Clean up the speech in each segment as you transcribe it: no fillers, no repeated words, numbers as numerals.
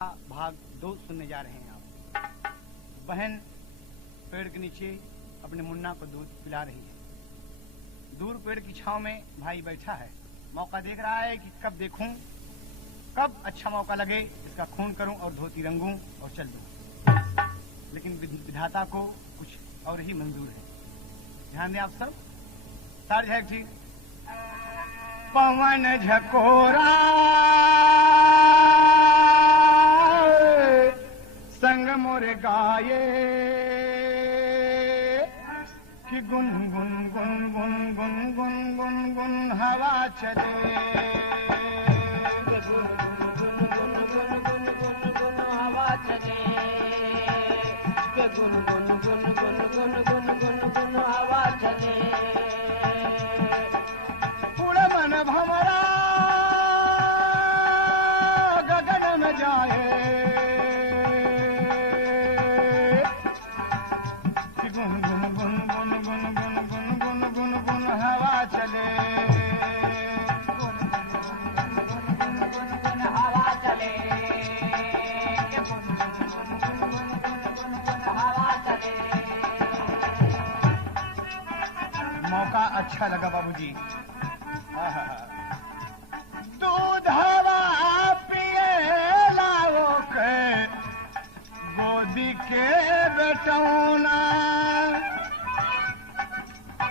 भाग 2 सुनने जा रहे हैं आप। बहन पेड़ के नीचे अपने मुन्ना को दूध पिला रही है। दूर पेड़ की छांव में भाई बैठा है, मौका देख रहा है कि कब देखूं, कब अच्छा मौका लगे इसका खून करूं और धोती रंगूं और चल दूं। लेकिन विधाता को कुछ और ही मंजूर है। ध्यान दें आप सब। तार झैक ठीक। पवन झकोरा संग मोर गाये कि गुन गुन गुन गुन गुन गुन गुन गुन हवा चले, गुन गुन गुन गुन गुन गुन गुन हवा चले, गुन गुन गुन गुन गुन गुन गुन गुन हवा चले। उड़ मन भंवरा गगन में जाए, मौका अच्छा लगा बाबूजी। दूध हवा पिए लाओ के गोदी के बेटौना,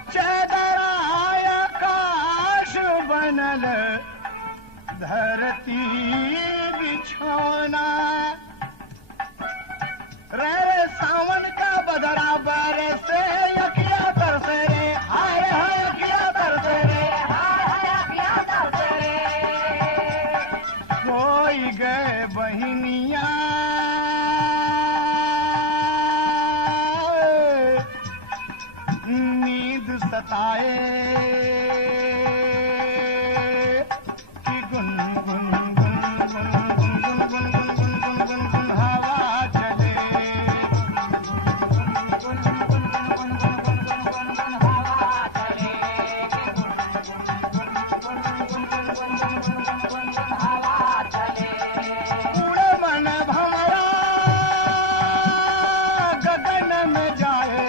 चदराय आकाश बनल धरती बिछौना, रे सावन का बदरा बरसे यकिया तरसे रे, हाय हाय यकिया तरसे रे, हाय हाय यकिया तरसे रे। सोई गए बहिनिया नींद सताए कि गुन गुन गुन गुन गुन गुन गुन गुन गुन गुन गुन हवा चले, गुन गुन गुन गुन गुन गुन गुन गुन गुन हवा चले, गुन गुन गुन गुन गुन गुन गुन गुन गुन गुन हवा चले। उड़े मन भंवरा गगन में जाए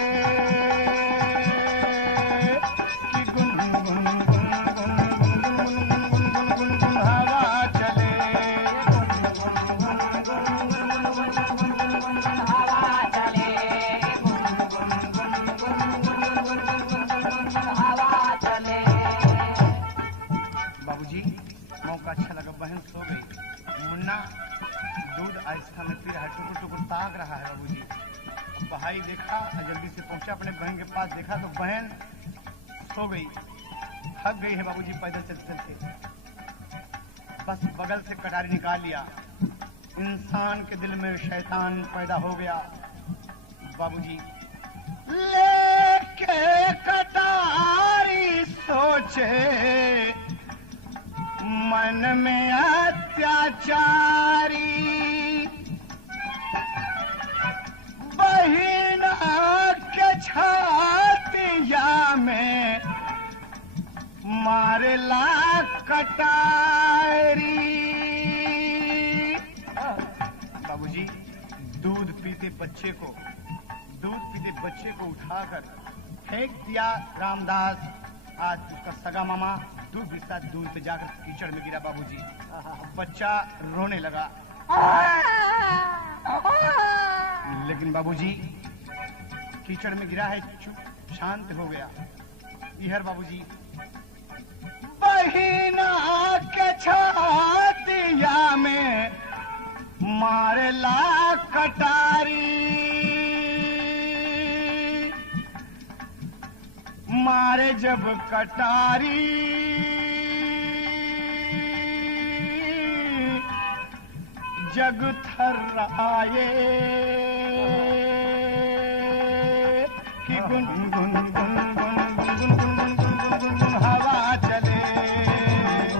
कि गुन गुन गुन गुन गुन गुन गुन गुन गुन गुन हवा चले, गुन गुन गुन गुन गुन गुन गुन गुन गुन गुन हवा चले, गुन गुन गुन गुन गुन गुन गुन गुन गुन गुन हवा चले। बाबूजी मौका अच्छा लगा। बहन सो गई। मुन्ना दूध आहिस्ता में पी रहा है, टुकुर टुकुर ताक रहा है। बाबूजी भाई देखा, जल्दी से पहुंचा अपने बहन के पास, देखा तो बहन सो गई, थक गई है बाबूजी पैदल चलते चलते। बस बगल से कटारी निकाल लिया। इंसान के दिल में शैतान पैदा हो गया। बाबूजी लेके कटारी सोचे मन में अत्याचारी, बहिना के छातिया में मारला कटारी। बाबूजी दूध पीते बच्चे को उठाकर फेंक दिया रामदास। आज उसका सगा मामा दूध के साथ दूध पे जाकर कीचड़ में गिरा। बाबूजी बच्चा रोने लगा, लेकिन बाबूजी कीचड़ में गिरा है, चुप शांत हो गया। इहर बाबूजी बहिना के छातिया में मारला कटारी, मारे जब कटारी जग थर्राए कि गुन गुन गुन गुन गुन गुन गुन गुन गुन गुन गुन हवा चले,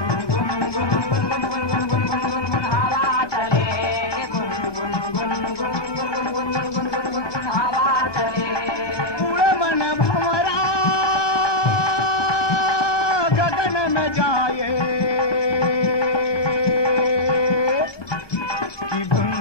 गुन गुन गुन गुन गुन गुन गुन गुन हवा चले, गुन गुन गुन गुन गुन गुन गुन गुन गुन गुन हवा चले। उड़े मन भंवरा गगन में जाए कि गुन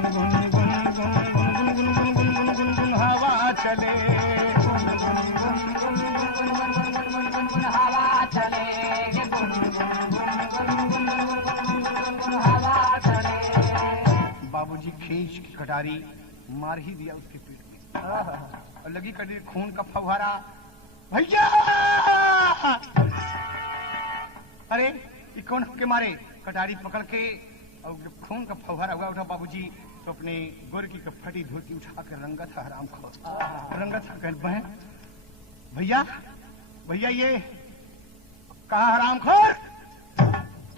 बाबूजी खींच की कटारी मार ही दिया उसके पीठ में और लगी कटी खून का फव्वारा। भैया अरे ये कौन के मारे? कटारी पकड़ के और जब खून का फव्वारा हुआ उठा बाबूजी तो अपने गोरकी का फटी धोती उठा कर रंगा था हराम खो रंगा था। कह बहन भैया भैया ये कहा हराम खोर?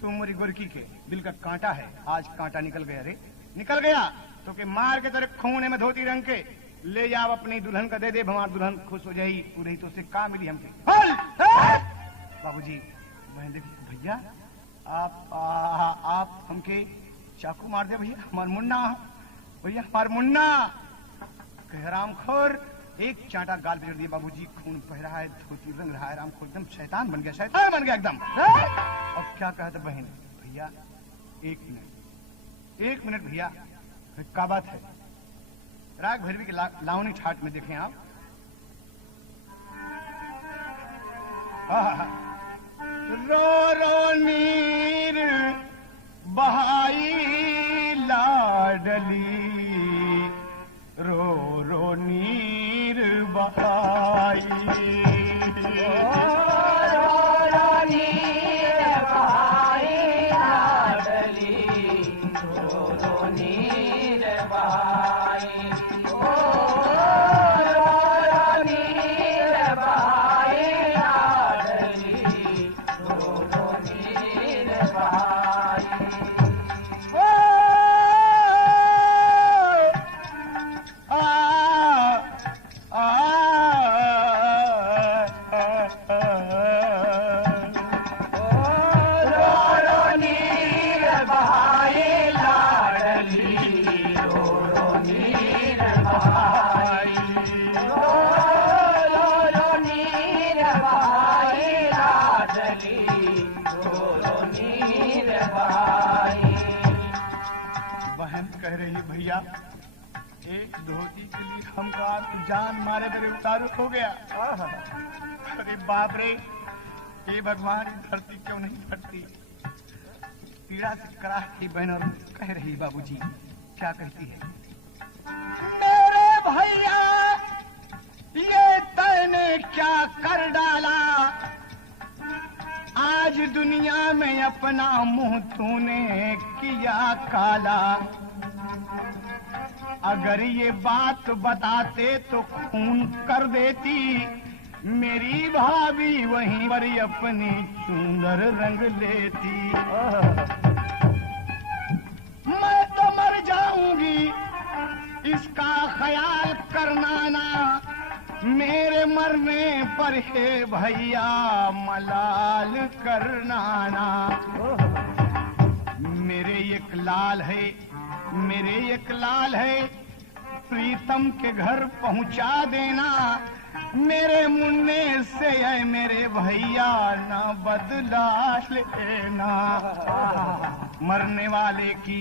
तुम मेरी गोरकी के दिल का कांटा है, आज कांटा निकल गया रे, निकल गया तो के मार के तेरे खून में धोती रंग के ले जाओ अपनी दुल्हन का दे दे, हमार दुल्हन खुश हो जाई। नहीं तो उससे का मिली हमके? बाबूजी बहन देखो भैया आप हमके चाकू मार दे भैया, हमार मुन्ना भैया हमार मुन्ना। हराम खोर एक चांटा गाल बिगड़ दिया बाबूजी, खून बह रहा है, धोती रंग रहा है, राम को एकदम शैतान बन गया, शैतान बन गया एकदम। अब क्या कहते बहन? भैया एक मिनट भैया, क्या बात है? राग भैरवी के लावनी ठाट में देखें आप। रो रो नीर बहाई लाडली, रो रो नीर बहाई, रो रो नीर बहाई लाडली, रो रो नीर बहाई, रो रो नीर बहाई लाडली, रो रो नीर बहाई। कह रही भैया एक धोती के लिए हमको आप जान मारे मेरे उतारू हो गया। अरे बाप रे, ये भगवान धरती क्यों नहीं फटती? पीड़ा से करा की बहन और कह रही बाबूजी क्या कहती है? मेरे भैया ये तैने क्या कर डाला, आज दुनिया में अपना मुंह तूने किया काला। अगर ये बात बताते तो खून कर देती, मेरी भाभी वहीं पर अपनी चुंदर रंग लेती। मैं तो मर जाऊंगी इसका ख्याल करना ना, मेरे मरने पर हे भैया मलाल करना ना। मेरे एक लाल है, मेरे एक लाल है, प्रीतम के घर पहुंचा देना। मेरे मुन्ने से है मेरे भैया ना बदला लेना। मरने वाले की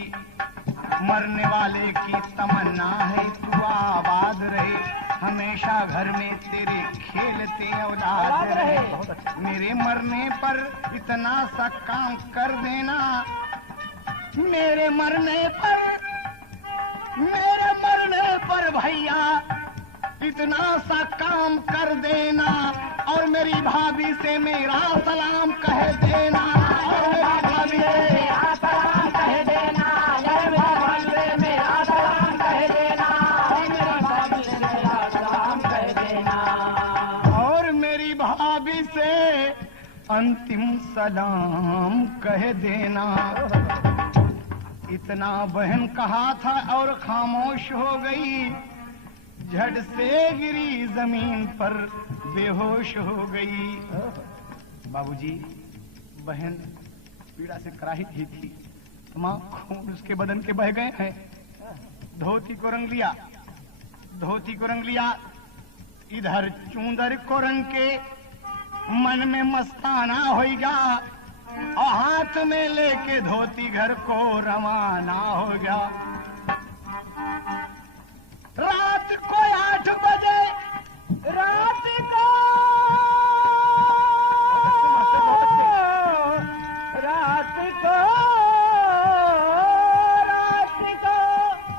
तमन्ना है तू आबाद रहे, हमेशा घर में तेरे खेलते औलाद रहे। मेरे मरने पर इतना सा काम कर देना, मेरे मरने पर भैया इतना सा काम कर देना, और मेरी भाभी से मेरा सलाम कह देना, और मेरी भाभी से मेरा सलाम कह देना, और मेरी भाभी से मेरा सलाम कह देना, और मेरी भाभी से मेरा सलाम कह देना, और मेरी भाभी से अंतिम सलाम कह देना। इतना बहन कहा था और खामोश हो गई, झट से गिरी जमीन पर बेहोश हो गई। बाबूजी बहन पीड़ा से कराही थी, मां खून उसके बदन के बह गए हैं। धोती को रंग लिया, धोती को रंग लिया, इधर चूंदर को रंग के मन में मस्ताना होगा, और हाथ में लेके धोती घर को रवाना हो गया। रात को 8 बजे, रात को 8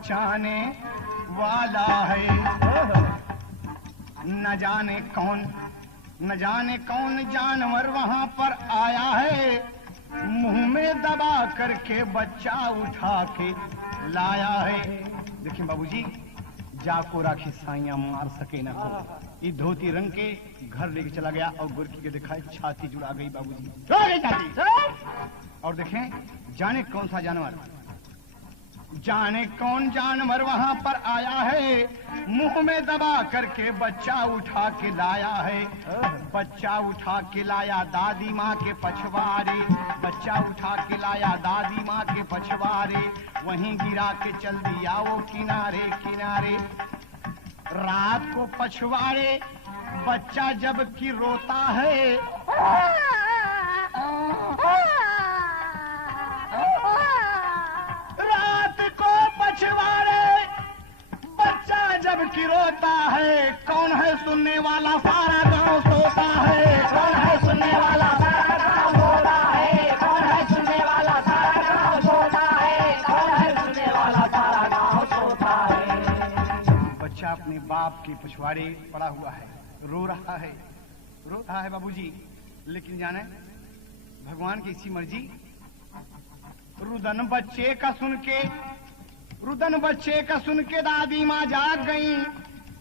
बचाने वाला है। न जाने कौन जानवर वहां पर आया है, मुंह में दबा करके बच्चा उठा के लाया है। देखिए बाबूजी, जाको राखी साइयां मार सके ना को, ये धोती रंग के घर लेके चला गया और गुरकी के दिखाई छाती जुड़ा गई बाबूजी, जुड़ा गई छाती। और देखें जाने कौन सा जानवर, जाने कौन जानवर वहां पर आया है, मुंह में दबा करके बच्चा उठा के लाया है। बच्चा उठा के लाया दादी माँ के पछवारे, बच्चा उठा के लाया दादी माँ के पछवारे, वहीं गिरा के चल दिया वो किनारे किनारे। रात को पछवारे बच्चा जब की रोता है, पछवाड़े बच्चा जब की रोता है, कौन है सुनने वाला, सारा गांव सोता है। कौन है सुनने वाला, सारा गांव सोता है। कौन है सुनने वाला, सारा गांव सोता है। कौन है सुनने वाला, सारा गांव सोता है। बच्चा अपने बाप के पछवाड़े पड़ा हुआ है, रो रहा है बाबूजी। लेकिन जाने भगवान की इसी मर्जी, रुदन बच्चे का सुन के दादी माँ जाग गई,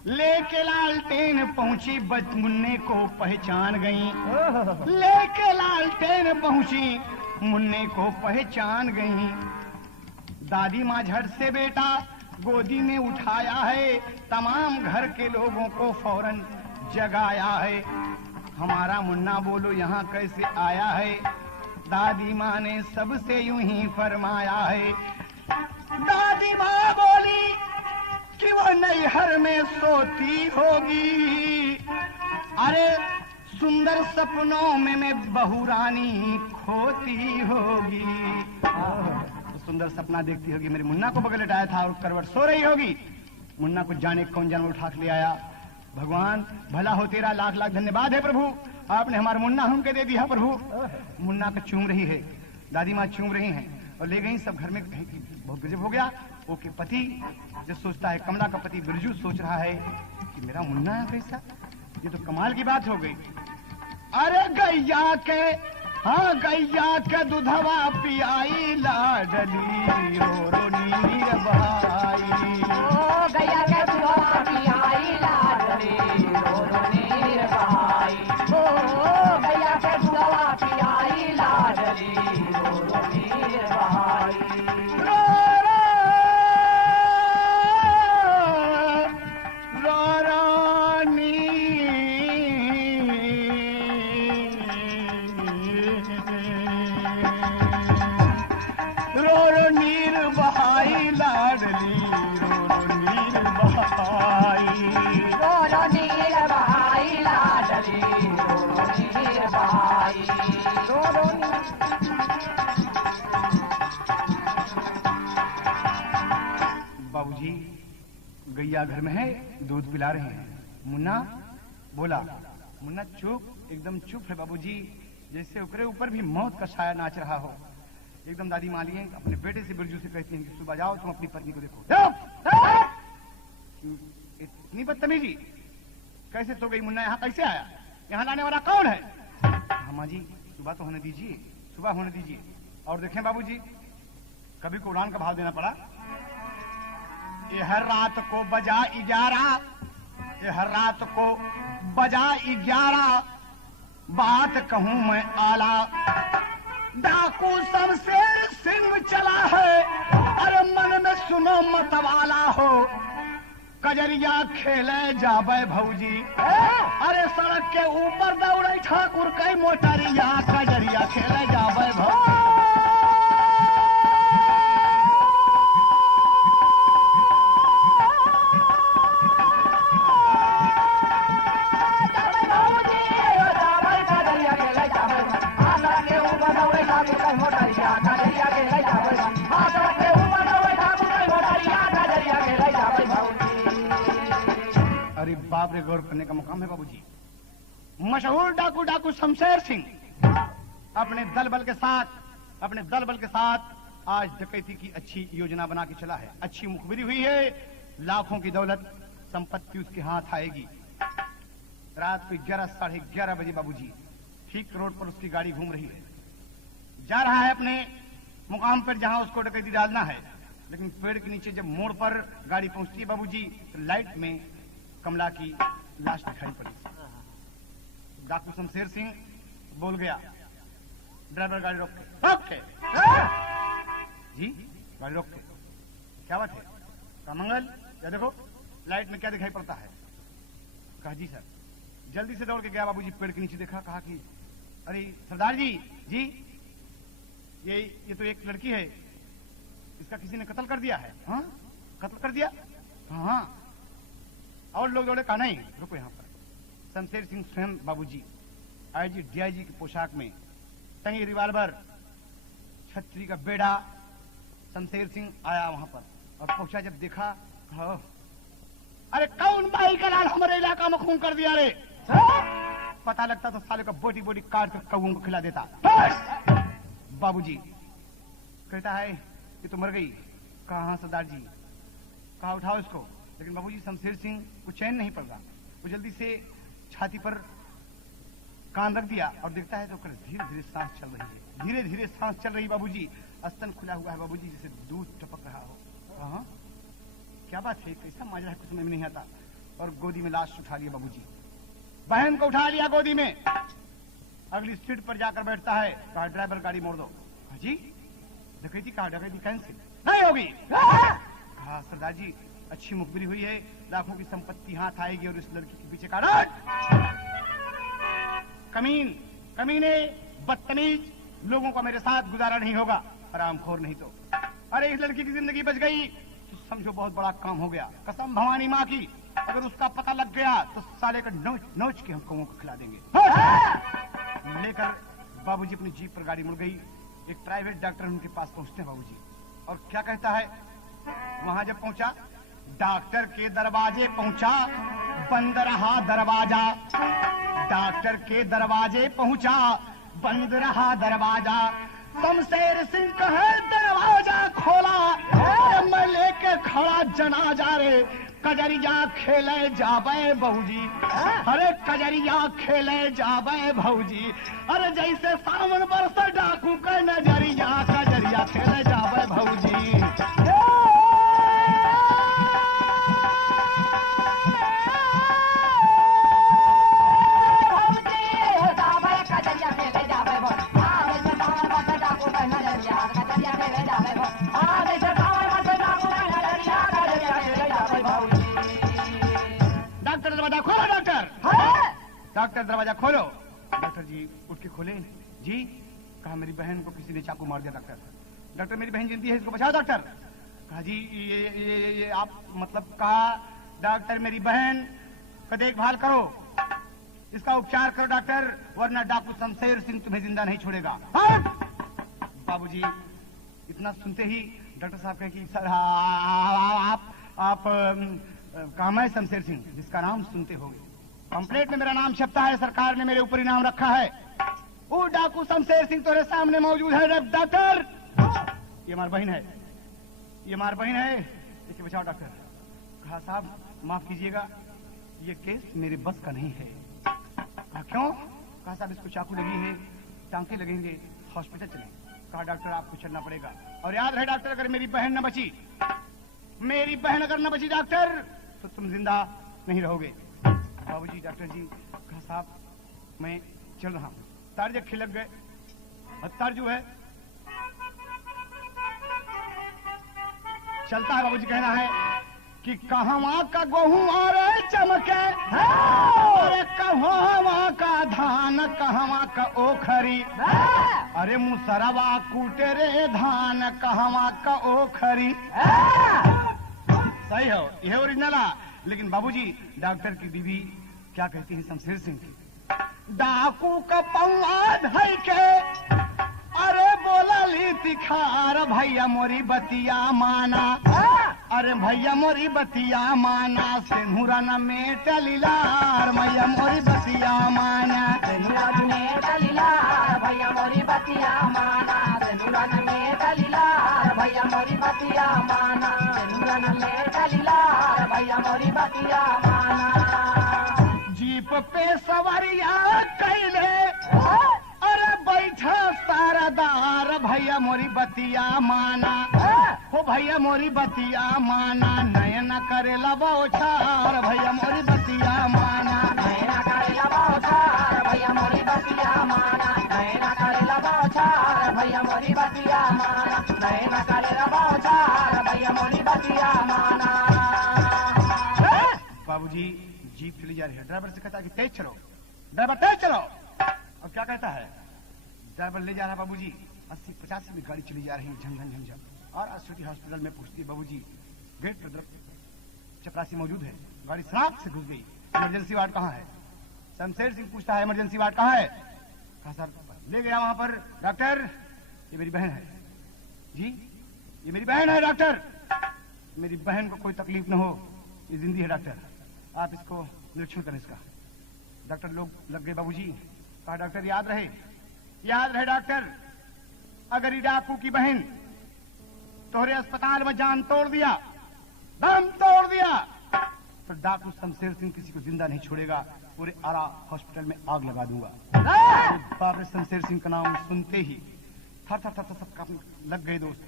लेके लालटेन पहुंची मुन्ने को पहचान गई। लेके लालटेन पहुंची मुन्ने को पहचान गई। दादी माँ झट से बेटा गोदी में उठाया है, तमाम घर के लोगों को फौरन जगाया है। हमारा मुन्ना बोलो यहाँ कैसे आया है। दादी माँ ने सबसे यूं ही फरमाया है। दादी माँ बोली कि वो नैहर में सोती होगी, अरे सुंदर सपनों में मैं बहू रानी खोती होगी। सुंदर सपना देखती होगी, मेरे मुन्ना को बगल लटाया था और करवट सो रही होगी। मुन्ना को जाने कौन जानवर उठा के ले आया। भगवान भला हो तेरा, लाख लाख धन्यवाद है प्रभु, आपने हमारा मुन्ना हमके दे दिया प्रभु। मुन्ना को चूम रही है, दादी माँ चूम रही हैं और ले गई। सब घर में बहुत गजब हो गया। ओके पति जो सोचता है, कमला का पति बिरजू सोच रहा है कि मेरा मुन्ना है कैसा, ये तो कमाल की बात हो गई। अरे गैया के दूधवा पियाई लाडली, रो नीर बहाई। ओ गैया के दूधवा पियाई लाडली, रो नीर बहाई। ओ गैया के दूधवा पियाई लाडली, रो नीर बहाई। बाबूजी गैया घर में है, दूध पिला रहे हैं। मुन्ना बोला, मुन्ना चुप, एकदम चुप है बाबूजी, जैसे ऊपरे ऊपर भी मौत का साया नाच रहा हो। एकदम दादी माँ लिए अपने बेटे से बिरजू से कहती हैं कि सुबह जाओ तुम अपनी पत्नी को देखो। इतनी बदतमीजी कैसे सो गई मुन्ना, यहाँ कैसे आया, यहाँ लाने वाला कौन है? हाँ जी सुबह तो होने दीजिए, सुबह होने दीजिए। और देखें बाबूजी, कभी को उड़ान का भाव देना पड़ा। ये हर रात को बजा 11, ये हर रात को बजा 11, बात कहूं मैं आला, डाकू शमशेर सिंह चला है, अरे मन में सुनो मतवाला हो, कजरिया खेले जाबे भौजी, अरे सड़क के ऊपर दौड़े ठाकुर कई मोटरिया, कजरिया खेले जाबे भौजी। अरे बाप रे, गौर करने का मुकाम है बाबूजी। मशहूर डाकू शमशेर सिंह अपने दल बल के साथ आज डकैती की अच्छी योजना बना के चला है, अच्छी मुखबिरी हुई है, लाखों की दौलत संपत्ति उसके हाथ आएगी। रात को 11 साढ़े 11 बजे बाबूजी ठीक रोड पर उसकी गाड़ी घूम रही है, जा रहा है अपने मुकाम पर जहां उसको डकैती डालना है। लेकिन पेड़ के नीचे जब मोड़ पर गाड़ी पहुंचती है बाबूजी तो लाइट में कमला की लाश दिखाई पड़ी। डाकू शमशेर सिंह बोल गया, ड्राइवर गाड़ी रोक के जी, गाड़ी रोक के, क्या बात है? कहा मंगल, क्या देखो लाइट में क्या दिखाई पड़ता है? कहा जी सर। जल्दी से दौड़ के गया बाबूजी, पेड़ के नीचे देखा, कहा कि अरे सरदार जी जी, ये तो एक लड़की है, इसका किसी ने कत्ल कर दिया है। हाँ, कत्ल कर दिया? हाँ। और लोग दौड़े, कहा नहीं रुको यहाँ पर। शमशेर सिंह स्वयं बाबूजी आईजी डीआईजी की पोशाक में, टंगी रिवाल्वर, छतरी का बेड़ा, शमशेर सिंह आया वहां पर और पहुंचा। जब देखा, अरे कौन भाई का लाल हमारे इलाका में खून कर दिया रे? पता लगता तो साले का बोटी बोटी काट कर कौओं को खिला देता। बाबूजी कहता है ये तो मर गई। कहा हाँ सरदार जी। कहा उठाओ इसको। लेकिन बाबूजी शमशेर सिंह को चैन नहीं पड़ रहा, वो जल्दी से छाती पर कान रख दिया और देखता है तो धीरे धीरे सांस चल रही है, धीरे धीरे सांस चल रही। बाबूजी स्तन खुला हुआ है बाबूजी, जैसे दूध टपक रहा हो। हाँ, क्या बात है, कैसा माजरा है, कुछ समझ में नहीं आता। और गोदी में लाश उठा लिया बाबूजी, बहन को उठा लिया गोदी में। अगली सीट पर जाकर बैठता है, कहा ड्राइवर गाड़ी मोड़ दो। जी डकैती? कहा डकैती कैंसिल नहीं होगी। कहा सरदार जी अच्छी मुखबिरी हुई है, लाखों की संपत्ति हाथ आएगी और इस लड़की के पीछे का कमीन कमीने बदतमीज लोगों को मेरे साथ गुजारा नहीं होगा, हरामखोर नहीं तो। अरे इस लड़की की जिंदगी बच गई तो समझो बहुत बड़ा काम हो गया। कसम भवानी माँ की, अगर उसका पता लग गया तो साले का नोच नोच के हम कौओं को खिला देंगे। लेकर बाबूजी अपनी जीप पर गाड़ी मुड़ गई। एक प्राइवेट डॉक्टर उनके पास पहुंचते हैं बाबूजी, और क्या कहता है? वहां जब पहुंचा, डॉक्टर के दरवाजे पहुंचा, बंद रहा दरवाजा। डॉक्टर के दरवाजे पहुंचा, बंद रहा दरवाजा। शमशेर सिंह कहे दरवाजा खोला, मैं लेके खड़ा जनाजा रे। कजरिया खेले जाबे भौजी, अरे कजरिया खेले जाबे भौजी। अरे जैसे सावन बरस डाकू के नजरिया, कजरिया खेले जाबे भौजी। डॉक्टर दरवाजा खोलो, डॉक्टर। डॉक्टर दरवाजा खोलो। डॉक्टर जी उठ के खोले। जी। कहा मेरी बहन को किसी ने चाकू मार दिया डॉक्टर। डॉक्टर मेरी बहन जिंदी है, इसको बचाओ डॉक्टर। कहा जी ये आप मतलब? कहा डॉक्टर मेरी बहन का देखभाल करो, इसका उपचार करो डॉक्टर, वरना डाकू शमशेर सिंह तुम्हें जिंदा नहीं छोड़ेगा। बाबूजी इतना सुनते ही डॉक्टर साहब कहे कि सर आप काम है शमशेर सिंह, जिसका नाम सुनते होंगे। पंपलेट में मेरा नाम छपता है, सरकार ने मेरे ऊपर इनाम रखा है। वो डाकू शमशेर सिंह तुम्हारे सामने मौजूद है डॉक्टर। ये हमारी बहन है, ये हमारी बहन है, इसे बचाओ डॉक्टर। कहा साहब माफ कीजिएगा, ये केस मेरे बस का नहीं है। कहा क्यों? कहा साहब इसको चाकू लगी है, टांके लगेंगे, हॉस्पिटल चलें। कहा डॉक्टर आपको चलना पड़ेगा, और याद रहे डॉक्टर अगर मेरी बहन न बची, मेरी बहन अगर न बची डॉक्टर, तो तुम जिंदा नहीं रहोगे। बाबूजी डॉक्टर जी। कहा साहब मैं चल रहा हूँ। तार जब खिलक गए, तार जो है चलता है। बाबूजी कहना है कि कहवा का गेहूं रे चमके, अरे कहवा का धान, कहवा का ओखरी, अरे मुसरवा कूटे रे धान, कहवा का ओखरी। सही हो, यह ओरिजिनल है। लेकिन बाबूजी डॉक्टर की बीवी क्या कहती है शमशेर सिंह की? डाकू का पौआ धई के, अरे बोला ली तिखार, भैया मोरी बतिया माना, अरे भैया मोरी बतिया माना, सिंहुरा न में टलीलार, भैया मोरी बतिया माना, सिंहुरा में टलीलार, भैया मोरी बतिया माना, सिंहुरा में टलीलार, बतिया माना सिमरन ले चलिला भैया मोरी बतिया माना जीप पे सवारिया कैले अरे बैठा सारादार भैया मोरी बतिया माना हो भैया मोरी बतिया माना नयन करे लबोछार भैया मोरी बतिया माना नैना करे लबोछार भैया मोरी बतिया माना नैना करे लबोछार भैया मोरी बतिया माना नैना करे लबोछार भैया मोरी बतिया माना बाबूजी जीप चली जा रही है। ड्राइवर से कहता है कि तेज चलो, ड्राइवर तेज चलो। और क्या कहता है ड्राइवर ले जा रहा बाबूजी 80-85 में गाड़ी चली जा रही है झंझन झंझन। और अश्वती हॉस्पिटल में पूछती है बाबूजी गेट पर चपरासी मौजूद है, गाड़ी सड़क से घुस गई, इमरजेंसी वार्ड कहाँ है? शमशेर सिंह पूछता है इमरजेंसी वार्ड कहाँ है? कहा सर ले गया वहां पर। डॉक्टर ये मेरी बहन है जी, ये मेरी बहन है डॉक्टर, मेरी बहन को कोई तकलीफ न हो, ये जिंदी है डॉक्टर, आप इसको निरीक्षण करें इसका। डॉक्टर लोग लग गए बाबूजी। कहा डॉक्टर याद रहे डॉक्टर, अगर ये डाकू की बहन तोहरे अस्पताल में जान तोड़ दिया, दम तोड़ दिया, तो डाकू शमशेर सिंह किसी को जिंदा नहीं छोड़ेगा, पूरे आरा हॉस्पिटल में आग लगा दूंगा। बाबरे शमशेर सिंह का नाम सुनते ही थर थर थर सब कांपने लग गए दोस्त,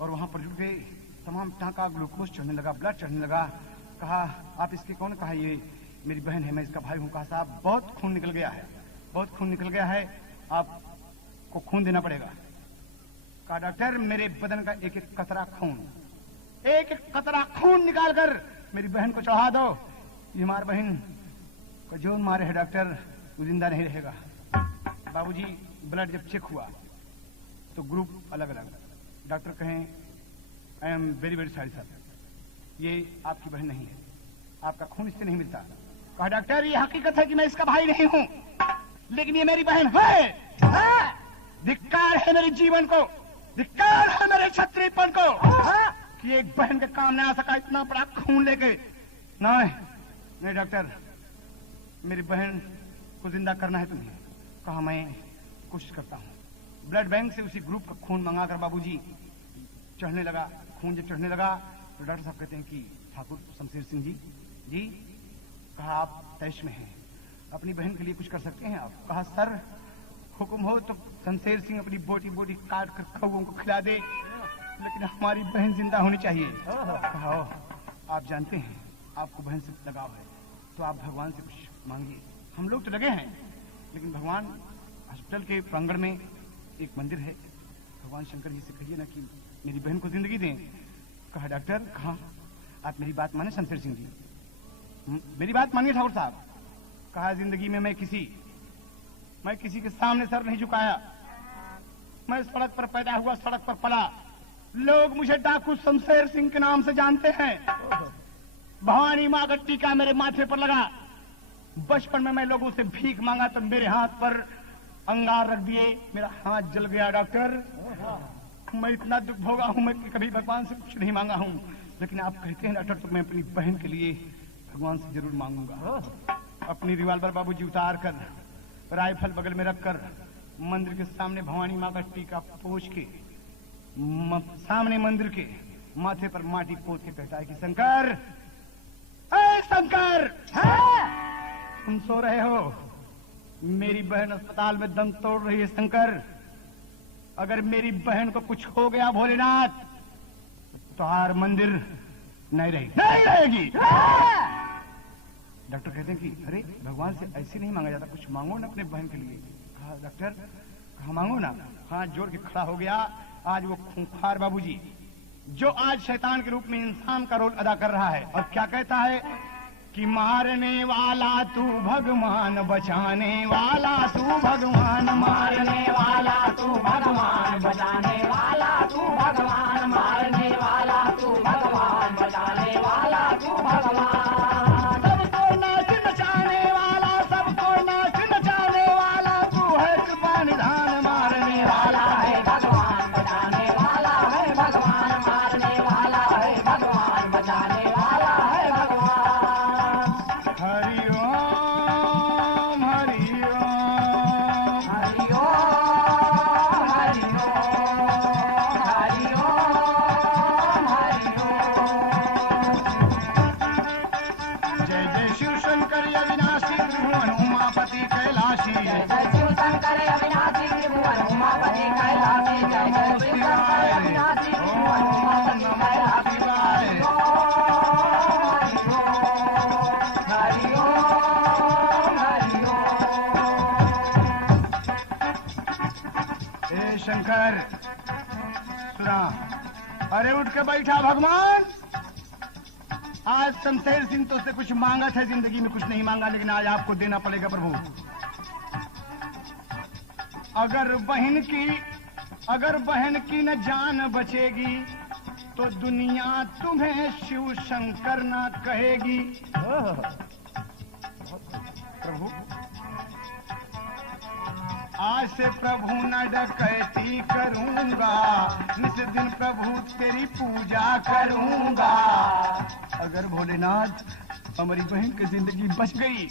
और वहां पर जुट गए तमाम टांका, ग्लूकोज चढ़ने लगा, ब्लड चढ़ने लगा। कहा आप इसके कौन? कहा ये मेरी बहन है, मैं इसका भाई हूँ। कहा साहब बहुत खून निकल गया है, बहुत खून निकल गया है, आपको खून देना पड़ेगा। कहा डॉक्टर मेरे बदन का एक एक कतरा खून निकाल कर मेरी बहन को चढ़ा दो, ये हमारी बहन को जोन मारे है डॉक्टर, वो जिंदा नहीं रहेगा। बाबूजी ब्लड जब चेक हुआ तो ग्रुप अलग अलग। डॉक्टर कहें I am very very sorry sir, ये आपकी बहन नहीं है, आपका खून इससे नहीं मिलता। कहा डॉक्टर ये हकीकत है कि मैं इसका भाई नहीं हूं, लेकिन ये मेरी बहन है। धिक्कार है मेरे जीवन को, धिक्कार है मेरे क्षत्रियपन को कि एक बहन के काम न आ सका इतना बड़ा खून लेके। नहीं डॉक्टर, मेरी बहन को जिंदा करना है तुम्हें। कहा मैं कोशिश करता हूँ। ब्लड बैंक से उसी ग्रुप का खून मंगाकर बाबूजी चढ़ने लगा। खून जब चढ़ने लगा तो डॉक्टर साहब कहते हैं कि ठाकुर शमशेर सिंह जी, कहा आप तैश में हैं, अपनी बहन के लिए कुछ कर सकते हैं आप? कहा सर हुक्म हो तो शमशेर सिंह अपनी बोटी काट कर कौओं को खिला दे, लेकिन हमारी बहन जिंदा होनी चाहिए। कहा आप जानते हैं आपको बहन से लगाव है, तो आप भगवान से कुछ मांगिए। हम लोग तो लगे हैं, लेकिन भगवान हॉस्पिटल के प्रांगण में एक मंदिर है, भगवान शंकर जी से कहिए ना कि मेरी बहन को जिंदगी दें। कहा डॉक्टर कहा आप मेरी बात माने शमशेर सिंह जी, मेरी बात मानिए ठाकुर साहब। कहा जिंदगी में मैं किसी के सामने सर नहीं झुकाया, मैं सड़क पर पैदा हुआ, सड़क पर पला, लोग मुझे डाकू शमशेर सिंह के नाम से जानते हैं। भवानी माँ का टीका मेरे माथे पर लगा, बचपन में मैं लोगों से भीख मांगा तो मेरे हाथ पर अंगार रख दिए, मेरा हाथ जल गया। डॉक्टर मैं इतना दुख भोगा हूं, मैं कभी भगवान से कुछ नहीं मांगा हूं, लेकिन आप कहते हैं डॉक्टर तो मैं अपनी बहन के लिए भगवान से जरूर मांगूंगा। अपनी रिवाल्वर बाबूजी उतार कर, राइफल बगल में रखकर, मंदिर के सामने भवानी माँ का टीका पोंछ के, सामने मंदिर के माथे पर माटी पोत के कहता है कि शंकर, शंकर तुम सो रहे हो, मेरी बहन अस्पताल में दम तोड़ रही है। शंकर अगर मेरी बहन को कुछ हो गया भोलेनाथ, तो हर मंदिर नहीं रहेगी। डॉक्टर कहते हैं कि अरे भगवान से ऐसे नहीं मांगा जाता, कुछ मांगो ना अपने बहन के लिए। कहा डॉक्टर कहा मांगो ना। हाथ जोड़ के खड़ा हो गया। आज वो खूंखार बाबूजी जो आज शैतान के रूप में इंसान का रोल अदा कर रहा है, और क्या कहता है कि मारने वाला तू भगवान, बचाने वाला तू भगवान, मारने वाला तू भगवान, बचाने वाला तू भगवान, मारने वाला तू भगवान, बचाने वाला तू भगवान, सबको नाच नचाने वाला, सबको नाच नचाने वाला तू है कृपा निधान। मारने वाला है भगवान, बचाने वाला है भगवान, मारने वाला है भगवान, बचाने वाला है भगवान। हरि ओम हरि ओम हरि ओम हरि ओम हरि ओम उमापति कैलाशी जय जय शिव शंकर अविनाशी त्रिभुवन उमापति कैलाशी जय जय शिव शंकर अविनाशी त्रिभुवन उमापति कैलाशी हरि ओम हरि ओम। हे शंकर सुना, अरे उठ के बैठा भगवान। आज शमशेर सिंह तो से कुछ मांगा था, जिंदगी में कुछ नहीं मांगा, लेकिन आज आपको देना पड़ेगा प्रभु। अगर बहन की न जान बचेगी तो दुनिया तुम्हें शिव शंकर ना कहेगी। प्रभु आज से प्रभु न डकैती करूंगा, निस दिन प्रभु तेरी पूजा करूंगा। अगर भोलेनाथ हमारी बहन की जिंदगी बच गई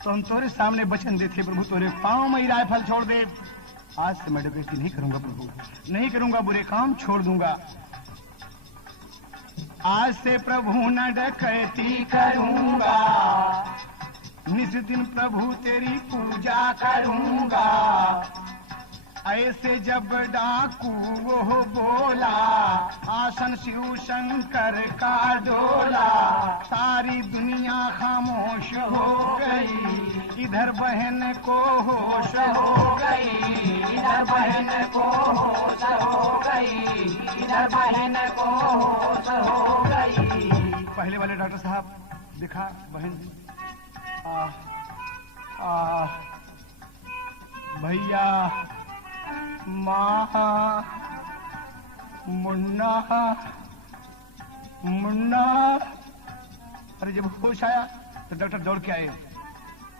तो हम तोरे सामने वचन देते प्रभु, तोरे पांव में राइफल छोड़ दे। आज से मैं डकैती नहीं करूंगा प्रभु, नहीं करूंगा, बुरे काम छोड़ दूंगा। आज से प्रभु न डकैती करूंगा, निस दिन प्रभु तेरी पूजा करूंगा। ऐसे जब डाकू वो बोला, आसन शिव शंकर का डोला। सारी दुनिया खामोश हो गई, इधर बहन को होश हो गई, इधर बहन को होश हो गई, इधर बहन को होश हो गई। पहले वाले डॉक्टर साहब दिखा बहन भैया माँ मुन्ना मुन्ना। अरे जब होश आया तो डॉक्टर दौड़ के आए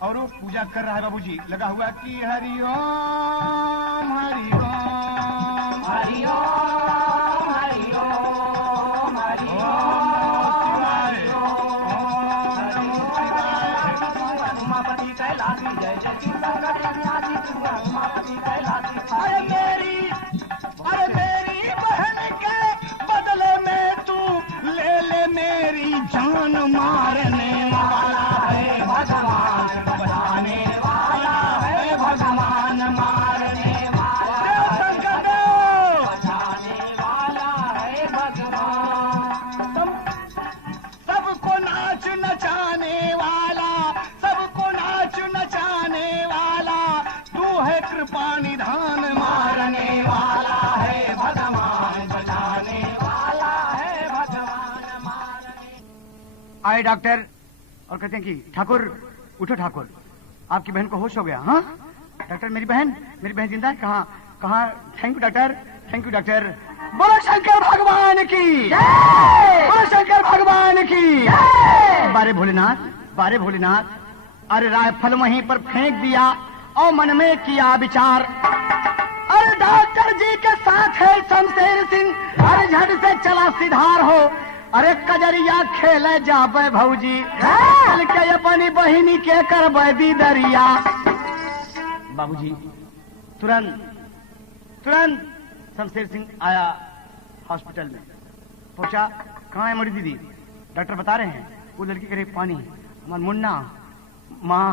और वो पूजा कर रहा है बाबूजी, लगा हुआ कि हरिओम हरिओम हरिओम हरिओम हरिओम। उमापति कैलाशी जय जय शिव शंकर अविनाशी त्रिभुवन उमापति कैलाशी। अरे मेरी बहन के बदले में तू ले मेरी जान, मारने वाला है भगवान, बचाने वाला है भगवान, मारने वाला शंकर देव, बचाने वाला है भगवान। सबको नाच नचाने वाला, सबको नाच नचाने वाला तू है, कृपा निधान, मारने वाला है भगवान, बचाने वाला है भगवान, मारने। आए डॉक्टर और कहते हैं कि ठाकुर उठो ठाकुर, आपकी बहन को होश हो गया। हाँ डॉक्टर, मेरी बहन जिंदा है। कहाँ? Thank you doctor, thank you doctor. बोलो शंकर भगवान की, बोलो शंकर भगवान की। बारे भोलेनाथ, बारे भोलेनाथ। अरे राइफल वहीं पर फेंक दिया और मन में किया विचार, अरे डॉक्टर जी के साथ है शमशेर सिंह। अरे झट से चला सिधार हो, अरे कजरिया खेले जाबे भौजी, चल के अपनी बहिनी के कर दी दरिया। बाबूजी तुरंत शमशेर सिंह आया हॉस्पिटल में, पूछा कहाँ है मेरी दीदी? डॉक्टर बता रहे हैं वो लड़की करे पानी। हमारा मुन्ना, माँ,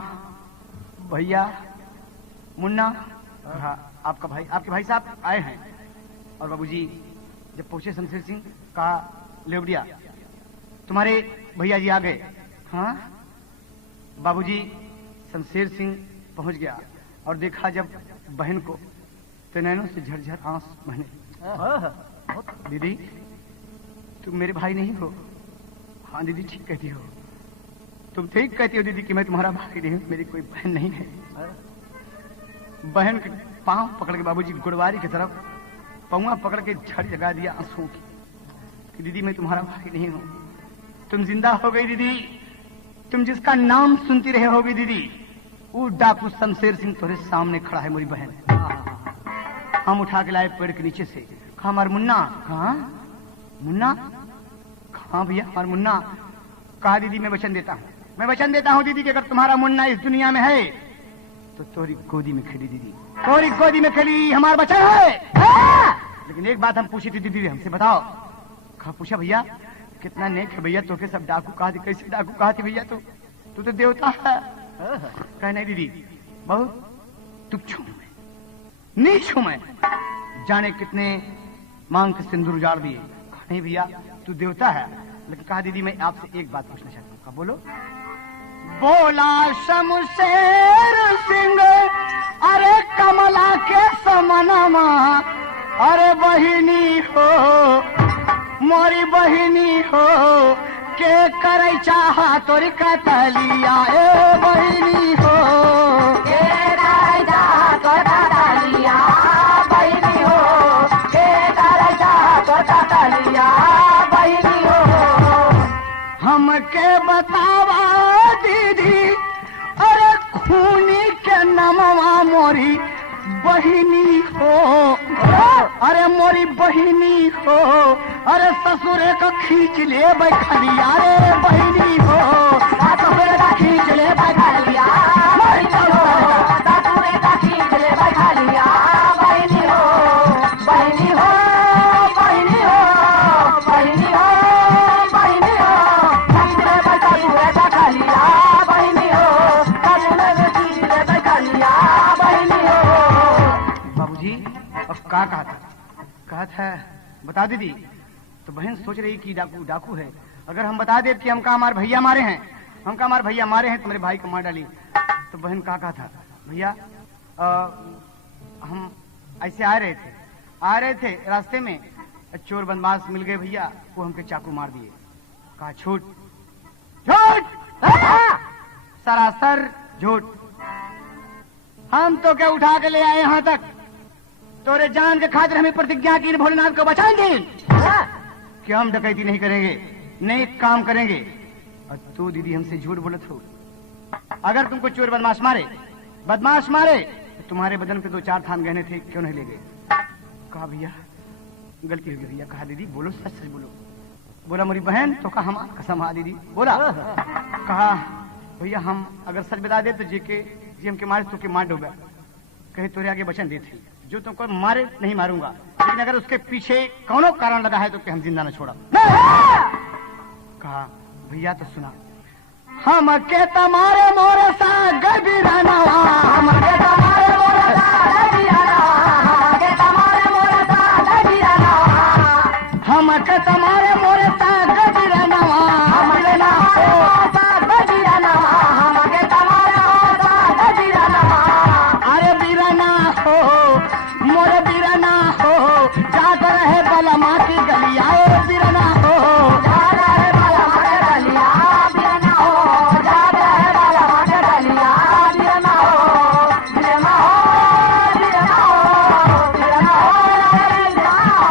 भैया, मुन्ना, हाँ आपका भाई, आपके भाई साहब आए हैं। और बाबूजी जब पहुंचे शमशेर सिंह कहा, लेवड़िया तुम्हारे भैया जी आ गए। हाँ बाबूजी शमशेर सिंह पहुंच गया और देखा जब बहन को तो नैनों से झरझर आंसू बहने। दीदी तुम मेरे भाई नहीं हो? हाँ दीदी ठीक कहती हो, तुम ठीक कहती हो दीदी कि मैं तुम्हारा भाई नहीं हूँ, मेरी कोई बहन नहीं है। बहन के पांव पकड़ के बाबूजी गुड़वारी की तरफ पौआ पकड़ के झड़ जगा दिया आंसू की कि दीदी मैं तुम्हारा भाई नहीं हूँ, तुम जिंदा हो गई दीदी, तुम जिसका नाम सुनती रहे होगी दीदी, वो डाकू शमशेर सिंह तुम्हारे सामने खड़ा है मेरी बहन। हम उठा के लाए पेड़ के नीचे से। कहा हमारा मुन्ना? कहाँ मुन्ना? कहाँ भैया हमारा मुन्ना? कहा दीदी मैं वचन देता हूँ दीदी कि अगर तुम्हारा मुन्ना इस दुनिया में है तो तोरी गोदी में खेली दीदी, तोरी गोदी में खेली हमारा बच्चा है। लेकिन एक बात हम पूछी थी दीदी, हमसे बताओ। कहा पूछा भैया कितना नेक है भैया, तो के सब डाकू कहा थी, कैसे डाकू कहा थी भैया? तू तो देवता है, कहे नहीं दीदी, बहुत तुच्छ हूं मैं, नीच हूं मैं, जाने कितने मांग के सिंदूर उजाड़ दिए। नहीं भैया तू देवता है, लेकिन कहा दीदी मैं आपसे एक बात पूछना चाहता हूँ। बोलो। बोला शमशेर सिंह अरे कमला के समनमा, अरे बहिनी हो मोरी बहिनी हो के करे चाहा तोरी कतलिया, ए बहिनी हो के करे चाहा तोरी कतलिया, बहिनी हो के करे चाहा तोरी कतलिया, बहिनी हो। हमके बतावा दीदी अरे खूनी के नमवा मोरी बहिनी हो, अरे मोरी बहिनी हो, अरे ससुरे को खींच ले बैठलिया, रे बहिनी हो ससुरे का खींच ले बैठलिया, ससुरे का खींच ले बैठलिया, बहिनी हो बहिनी हो बहिनी हो बहिनी हो बहिनी हो, ससुरे ससुरे बैठलिया, बहिनी हो ससुरे को खींच ले बैठलिया, बहिनी हो। बाबूजी अब क्या कहा था बता दीदी। तो बहन सोच रही कि डाकू डाकू है, अगर हम बता दे कि हमका हमारे भैया मारे हैं, हमका हमारे भैया मारे हैं तो मेरे भाई को मार डाली। तो बहन कहा था भैया हम ऐसे आ रहे थे रास्ते में चोर बदमाश मिल गए भैया, वो हमके चाकू मार दिए। कहा झूठ झूठ सरासर झूठ, हम तो क्या उठा के ले आए यहाँ तक, तोरे जान के खातिर हमें प्रतिज्ञा की भोलेनाथ को बचाएंगे कि हम डकैती नहीं करेंगे, नहीं काम करेंगे। और तू दीदी हमसे झूठ बोलत हो। अगर तुमको चोर बदमाश मारे तो तुम्हारे बदन पे 2-4 थान गहने थे, क्यों नहीं ले गए? कहा भैया गलती हो गई भैया। कहा दीदी बोलो, सच सच बोलो। बोला मेरी बहन तो कहा हमारा कसम हा दीदी। बोला कहा भैया हम अगर सच बता दे तो जी हमके मारे तो के मार डूबा। कहे तोरे आगे वचन देते जो तुमको मारे नहीं मारूंगा, लेकिन अगर उसके पीछे कौनो कारण लगा है तो हम जिंदा न छोड़ा। कहा भैया तो सुना, हम के तमारे मोरे सा गबीराना, हम के तमारे मोरे सा गबीराना, हम के तमारे मोरे सा गबीराना, हम के तमारे मोरे सा गबीराना, हम के ना हो सा गबीराना, हम के तमारे हो सा गबीराना। अरे बीराना हो मोरे बीराना हो, जात रहे बलमा की गलिया, ए बीराना हो जात रहे बलमा की गलिया, बीराना हो जात रहे बलमा की गलिया, बीराना हो बीराना हो बीराना हो बीराना हो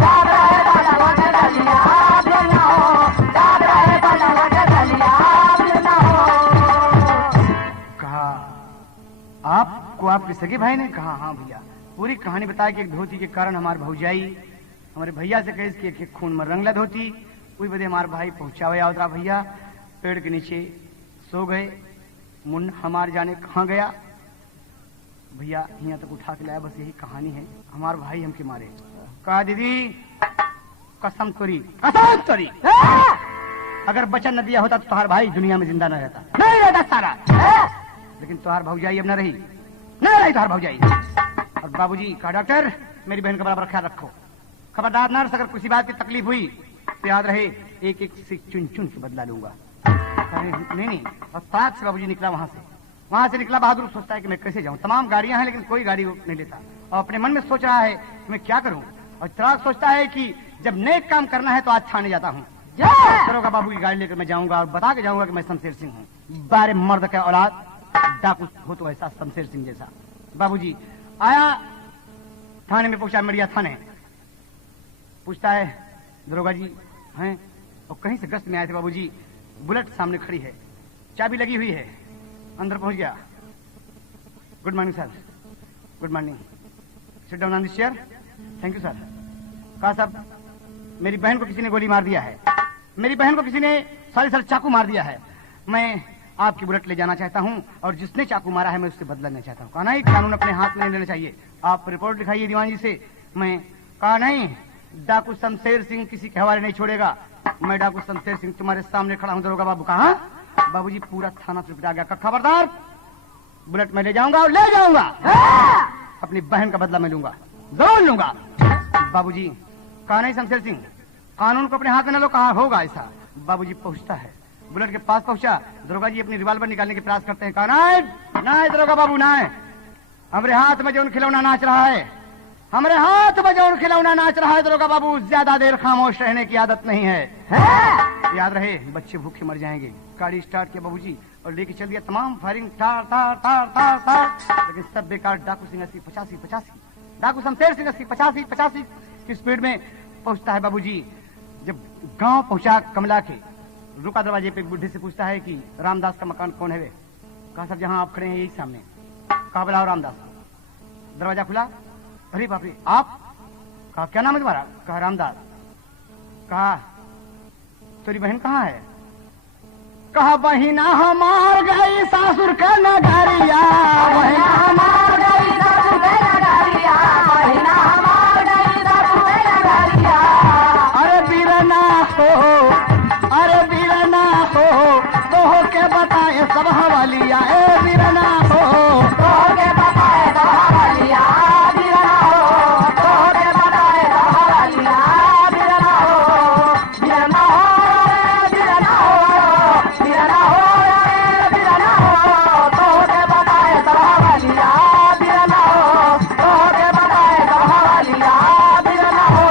जात रहे बलमा की गलिया, बीराना हो जात रहे बलमा की गलिया, बीराना हो। कहा आपको आपके सगे भाई ने? कहा हाँ भैया। पूरी कहानी बताया कि एक धोती के कारण हमारे भौजाई हमारे भैया से कहे कि एक खून में रंगला धोती, वही बदे हमारे भाई पहुंचावे आवतरा भैया पेड़ के नीचे सो गए। मुन्ना हमारे जाने कहाँ गया भैया, यहाँ तक उठा के लाया, बस यही कहानी है। हमारे भाई हमके मारे। कहा दीदी कसम तोरी अगर बचन न दिया होता तो तुम्हारा भाई दुनिया में जिंदा न रहता, नहीं रहता सारा। लेकिन तुम्हार भौजाई अब न रही तुम्हार भौजाई। और बाबूजी कहा डॉक्टर मेरी बहन का बराबर ख्याल रखो, खबरदार नर्स अगर किसी बात की तकलीफ हुई तो याद रहे एक एक से चुन चुन के बदला लूंगा। नहीं। और ताक से बाबूजी निकला वहां से निकला बहादुर, सोचता है कि मैं कैसे जाऊं, तमाम गाड़ियां हैं लेकिन कोई गाड़ी नहीं लेता, और अपने मन में सोच रहा है कि मैं क्या करूं। और त्राक सोचता है कि जब नेक काम करना है तो आज थाने जाता हूँ, दरोगा बाबू की गाड़ी लेकर मैं जाऊंगा और बता के जाऊंगा कि मैं शमशेर सिंह हूँ। बारे मर्द का औलाद डाकू हो तो ऐसा शमशेर सिंह जैसा। बाबूजी आया थाने में, पहुंचा मरिया थाने, पूछता है दरोगा जी हैं? और कहीं से गश्त में आए थे बाबूजी, बुलेट सामने खड़ी है, चाबी लगी हुई है, अंदर पहुंच गया। Good morning sir, good morning, sit down on this chair, thank you sir. कहा साहब मेरी बहन को किसी ने गोली मार दिया है, मेरी बहन को किसी ने सारी चाकू मार दिया है, मैं आपकी बुलेट ले जाना चाहता हूं और जिसने चाकू मारा है मैं उससे बदला लेना चाहता हूं। कहा नहीं, कानून अपने हाथ में नहीं लेना चाहिए, आप रिपोर्ट लिखाइए दीवान जी से। मैं कहा नहीं, डाकू शमशेर सिंह किसी के हवाले नहीं छोड़ेगा, मैं डाकू शमशेर सिंह तुम्हारे सामने खड़ा हूं दरोगा बाबू। कहा बाबूजी पूरा थाना से पिटा गया। खबरदार, बुलेट में ले जाऊंगा और ले जाऊंगा। अपनी बहन का बदला मैं लूंगा, जरूर लूंगा। बाबूजी कहा नहीं शमशेर सिंह, कानून को अपने हाथ में न लो, कहा होगा ऐसा। बाबूजी पहुंचता है, बुलेट के पास पहुंचा। दरोगा जी अपनी रिवाल्वर निकालने के प्रयास करते हैं। कहा ना दरोगा बाबू ना, हमारे हाथ में जो खिलौना नाच रहा है, हमारे हाथ में जो खिलौना नाच रहा है दरोगा बाबू, ज्यादा देर खामोश रहने की आदत नहीं है। याद रहे, बच्चे भूखे मर जाएंगे। गाड़ी स्टार्ट किया बाबूजी और लेके चल दिया। तमाम फायरिंग टार टार टार टार टार, लेकिन सब बेकार। डाकू सिंह 80-85, डाकू शमशेर सिंह 80-85 की स्पीड में पहुंचता है। बाबूजी जब गांव पहुंचा कमला के, रुका दरवाजे पे, बुढ़े से पूछता है कि रामदास का मकान कौन है वे? कहा सर जहां आप खड़े हैं यही सामने। कहा बुलाओ रामदास। दरवाजा खुला। अरे बाप रे आप? कहा क्या नाम है तुम्हारा? कहा रामदास। कहा तेरी बहन कहाँ है? कहा बहिना हमार गई सासुर का नगरिया, बहिना हमार गई सासुर का नगरिया, बहिना हमार गई सासुर का नगरिया। अरे बीरना हो, अरे बीरना हो, तो के बताए सब हवालिया। ए बीरना हो, तो के बताए सब हवालिया। बीरना हो, तो के बताए सब हवालिया। बीरना हो, बीरना हो, बीरना हो, बीरना हो, बीरना हो, तो के बताए सब हवालिया। बीरना हो, तो के बताए सब हवालिया। बीरना हो।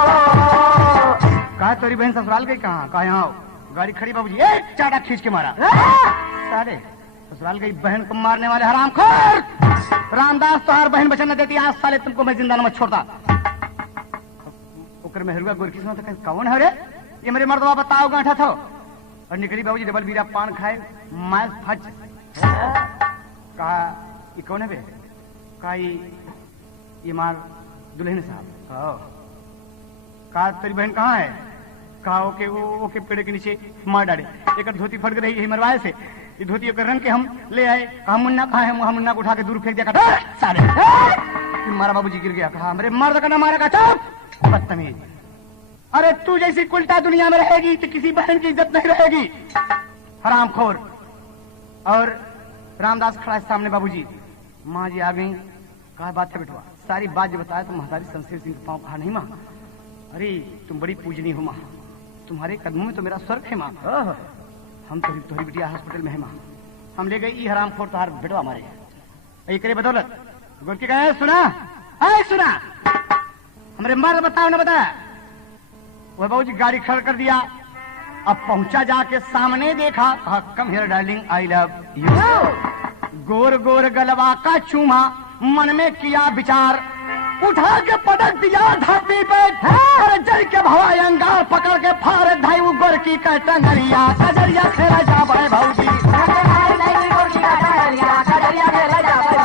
कहा तेरी बहन ससुराल गई? कहाँ? कहा यहाँ गाड़ी खड़ी। बाबूजी एक चाटा खींच के मारा। साले ससुराल गई बहन को मारने वाले हरामखोर! रामदास तो हर बहन बचन न देती, आज साले तुमको मैं जिंदा न मत छोड़ता। ओकर में हरुआ गोरकी सुना था, कौन है रे? ये मेरे मर्दवा बताओ गांठा था। और निकली बाबूजी डबल बीरा पान खाए, माय फज। कहा ये कौन है बे? कहा ये मार दुल्हन साहब। कहा तेरी बहन कहाँ है? कहा ओके पेड़ के नीचे मार डाले। एक धोती फट रही है मरवाए से, ये धोती के रंग के हम ले आए। कहा मुन्ना कहाँ है? वहां मुन्ना को उठा के दूर फेंक दिया। सारे मारा बाबूजी गिर गया। कहा मेरे मर्द का ना मारेगा? चुप बदतमीज। अरे तू जैसी कुलटा दुनिया में रहेगी तो किसी बहन की इज्जत नहीं रहेगी, हरामखोर। और रामदास खड़ा है सामने। बाबूजी माँ जी आ गई। कहा बात है बेटवा? सारी बात जो बताया तो महतारी शमशेर सिंह के पाँव। कहा नहीं माँ, अरे तुम बड़ी पूजनी हो माँ, तुम्हारे कदमों में तो मेरा स्वर्ग है माँ। हम तुम्हारी बिटिया हॉस्पिटल में है माँ, हम ले गई ई हरामखोर तुम्हार बेटवा मारे ये करे बदौलत। गोरकी कहे सुना, आए सुना, हमारे मर्द बताओ ना बताया। वह बाबूजी गाड़ी खड़ कर दिया। अब पहुंचा जाके सामने देखा। कहा come here darling I love you. गोर गोर गलवा का चूमा, मन में किया विचार, उठा के पटक दिया धरती पे। जल के भवा अंगार पकड़ के फाड़ धाई गोरकी का टंगरिया। कजरिया खेला जा भाई भाऊजी, गोरकी का टंगरिया, कजरिया खेला जा भाई।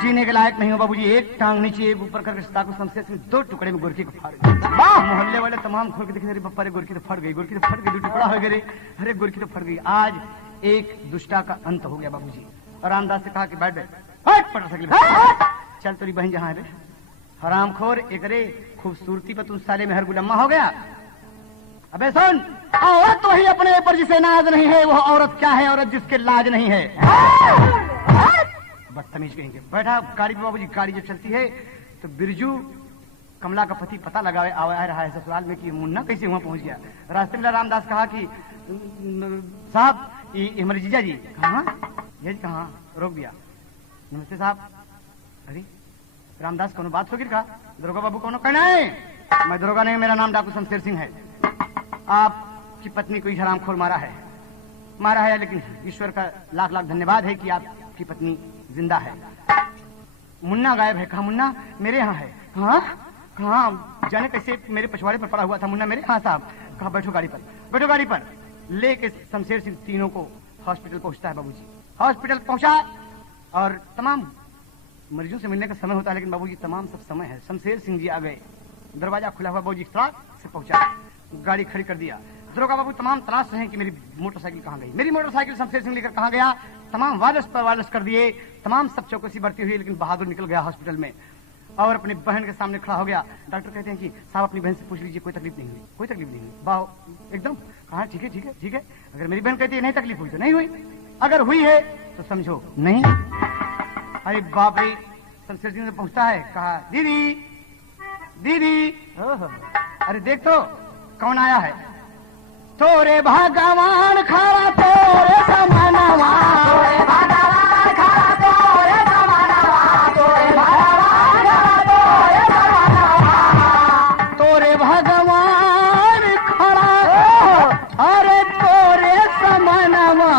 जीने के लायक नहीं हो बाबूजी। एक टांग नीचे एक ऊपर करके डाकू शमशेर सिंह 2 टुकड़े में गोरकी को फाड़ गई। मोहल्ले वाले तमाम खोल के देखे, अरे बप्पा रे गोरकी तो फट गई, गोरकी तो फट गई, 2 टुकड़ा हो गए। अरे गोरकी तो फट गई। आज एक दुष्टा का अंत हो गया बाबूजी। और रामदास से कहा कि बैठ चल तेरी बहन जहाँ है हरामखोर, एकरे खूबसूरती पर तुम साले में हर गुलम्मा हो गया। अबे सुन, औरत तो ही अपने ऊपर जिसे नाज नहीं है, वो औरत क्या है? औरत जिसके लाज नहीं है। बदतमीज कहेंगे। बैठा गाड़ी पे बाबूजी। गाड़ी जब चलती है तो बिरजू कमला का पति पता लगाए आ रहा है ससुराल में कि मुन्ना कैसे वहां पहुंच गया। रास्ते में रामदास कहा कि साहब ये हमारे जीजा जी। कहाँ? ये कहाँ? रोक दिया। नमस्ते साहब। अरे रामदास कोनो बात होगी? कहा दरोगा बाबू कोनो कहना है? मैं दरोगा नहीं, मेरा नाम डाकू शमशेर सिंह है। आपकी पत्नी को हरामखोर मारा है, लेकिन ईश्वर का लाख लाख धन्यवाद है कि आपकी पत्नी जिंदा है। मुन्ना गायब है। कहा मुन्ना मेरे यहाँ है। हाँ कहाँ? जाने कैसे मेरे पछवाड़े पर पड़ा हुआ था मुन्ना मेरे। हाँ साहब। कहा बैठो गाड़ी पर, बैठो गाड़ी पर। लेके शमशेर सिंह तीनों को हॉस्पिटल पहुंचता है बाबूजी। हॉस्पिटल पहुंचा और तमाम मरीजों से मिलने का समय होता है, लेकिन बाबूजी तमाम सब समय है। शमशेर सिंह जी आ गए, दरवाजा खुला हुआ, बाबूजी सड़क से पहुंचा, गाड़ी खड़ी कर दिया। दरोगा बाबू तमाम तलाश रहे हैं कि मेरी मोटरसाइकिल कहाँ गई, मेरी मोटरसाइकिल शमशेर सिंह लेकर कहाँ गया। तमाम वायरस पर वायरस कर दिए, तमाम सब चौकसी बढ़ती हुई, लेकिन बहादुर निकल गया हॉस्पिटल में और अपनी बहन के सामने खड़ा हो गया। डॉक्टर कहते हैं कि साहब अपनी बहन से पूछ लीजिए, कोई तकलीफ नहीं हुई, कोई तकलीफ नहीं हुई। बाह एकदम कहा ठीक है ठीक है ठीक है। अगर मेरी बहन कहती है नहीं तकलीफ हुई तो नहीं हुई, अगर हुई है तो समझो नहीं। अरे बाप रे, शमशेर सिंह से पूछता है, कहा दीदी दीदी, अरे देख तो कौन आया है। तोरे भगवान खड़ा तोरे समानवा, तोरे भगवान खड़ा तोरे समानवा, तोरे भगवान खड़ा तोरे समानवा, तोरे भगवान खड़ा, अरे तोरे समानवा,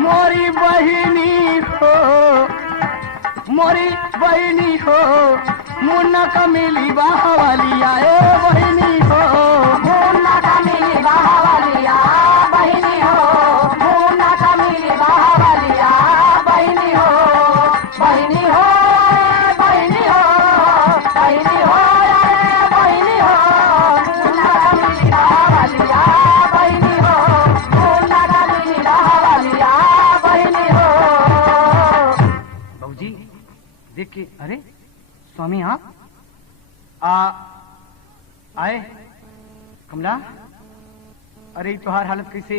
मोरी बहिनी हो, मोरी बहिनी हो, मुन्ना का मिली बाहवालिया ए बहिनी हो, मुन्ना का मिली बाहवालिया बहिनी हो, मुन्ना का मिली बाहवालिया बहिनी हो, बहिनी हो बहिनी हो, बहिनी हो बहिनी हो, मुन्ना का मिली बाहवालिया बहिनी हो, मुन्ना का मिली बाहवालिया बहिनी हो। बाबूजी देख के, अरे स्वामी आप आए। कमला, अरे तुम्हारी हालत कैसे।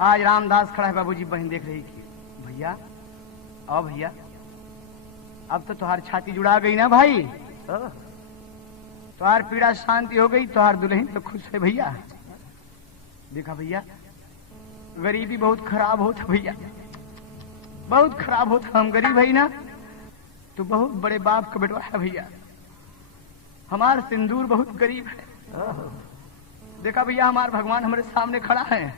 आज रामदास खड़ा है बाबूजी, बहन देख रही थी। भैया आओ भैया, अब तो तुम्हारी छाती जुड़ा गई ना भाई, तुम्हार पीड़ा शांति हो गई, तुम्हार दुल्हन तो खुश है भैया। देखा भैया, गरीबी बहुत खराब होता भैया, बहुत खराब होता। हम गरीब है ना, तो बहुत बड़े बाप का बेटवा है भैया। हमारा सिंदूर बहुत गरीब है। देखा भैया, हमारे भगवान हमारे सामने खड़ा है।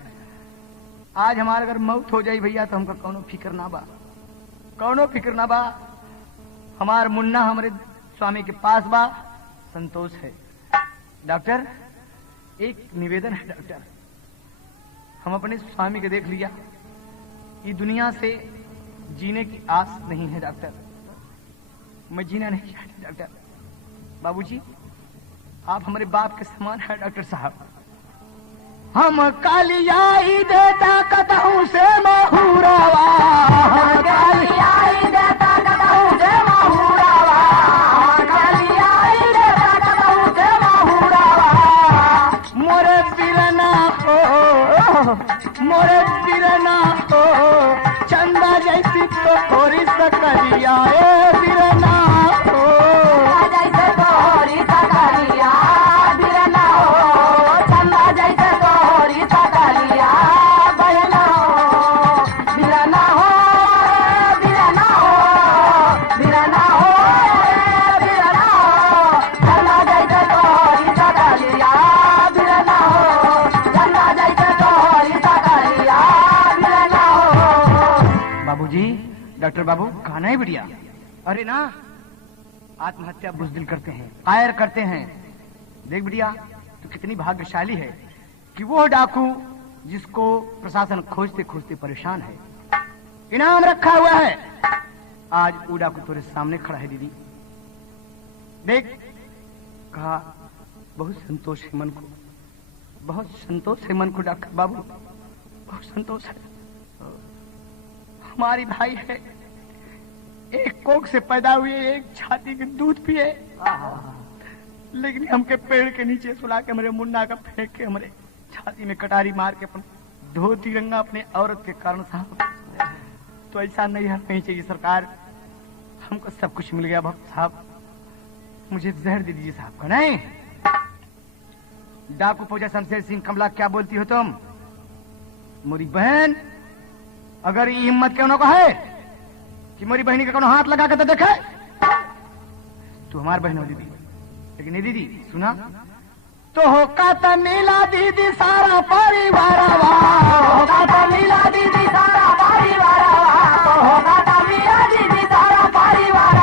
आज हमारे अगर मौत हो जाए भैया तो हमका कौनो फिक्र ना बा, कौनो फिक्र ना बा। हमार मुन्ना हमारे स्वामी के पास बा, संतोष है। डॉक्टर एक निवेदन है डॉक्टर, हम अपने स्वामी के देख लिया, ये दुनिया से जीने की आस नहीं है डॉक्टर, मैं जीना नहीं चाहती डॉक्टर। बाबूजी आप हमारे बाप के समान है डॉक्टर साहब। हम कालियाई देता कतहू से महुरावा, हम कालियाई देता कतहू से महुरावा, कालियाई देता कतहू से महुरावा, मोरे बिरना हो, मोरे बिरना हो, चंदा जैसी तो थोड़ी सकलिया ए बिरना हो, जैसे तोरी सकलिया बिरना हो, चंदा जैसे तोरी सकलिया बहना हो, बिरना हो बिरना हो, बिरना हो बिरना हो, चंदा जैसे तोरी सकलिया बिरना हो, चंदा जैसे तोरी सकलिया बिरना हो। बाबूजी, डॉक्टर बाबू खाना ही बढ़िया। अरे ना, आत्महत्या बुज़दिल करते हैं, कायर करते हैं। देख बिटिया, तो कितनी भाग्यशाली है कि वो डाकू जिसको प्रशासन खोजते खोजते परेशान है, इनाम रखा हुआ है, आज वो डाकू तेरे सामने खड़ा है। दीदी देख, कहा बहुत संतोष है मन को, बहुत संतोष है मन को डॉक्टर बाबू, बहुत संतोष है। हमारी भाई है, एक कोख से पैदा हुए, एक छाती के दूध पिए, लेकिन हमके पेड़ के नीचे सुला के हमारे मुन्ना का फेंक के हमारे छाती में कटारी मार के अपन धोती रंगा अपने औरत के कारण साहब। तो ऐसा नहीं है चाहिए सरकार, हमको सब कुछ मिल गया भक्त साहब, मुझे जहर दे दीजिए साहब का। नहीं, डाकू पहुंचा शमशेर सिंह। कमला क्या बोलती हो तुम? मोरी बहन अगर ये हिम्मत क्यों न है कि मेरी बहनी का कोनो हाथ लगा के तो देखे, तू हमारी बहन हो दीदी। लेकिन नहीं दीदी, सुना तो होका तो मिला दीदी सारा परिवार, होका तो मिला दीदी सारा परिवार, होका तो मिला दीदी सारा परिवार,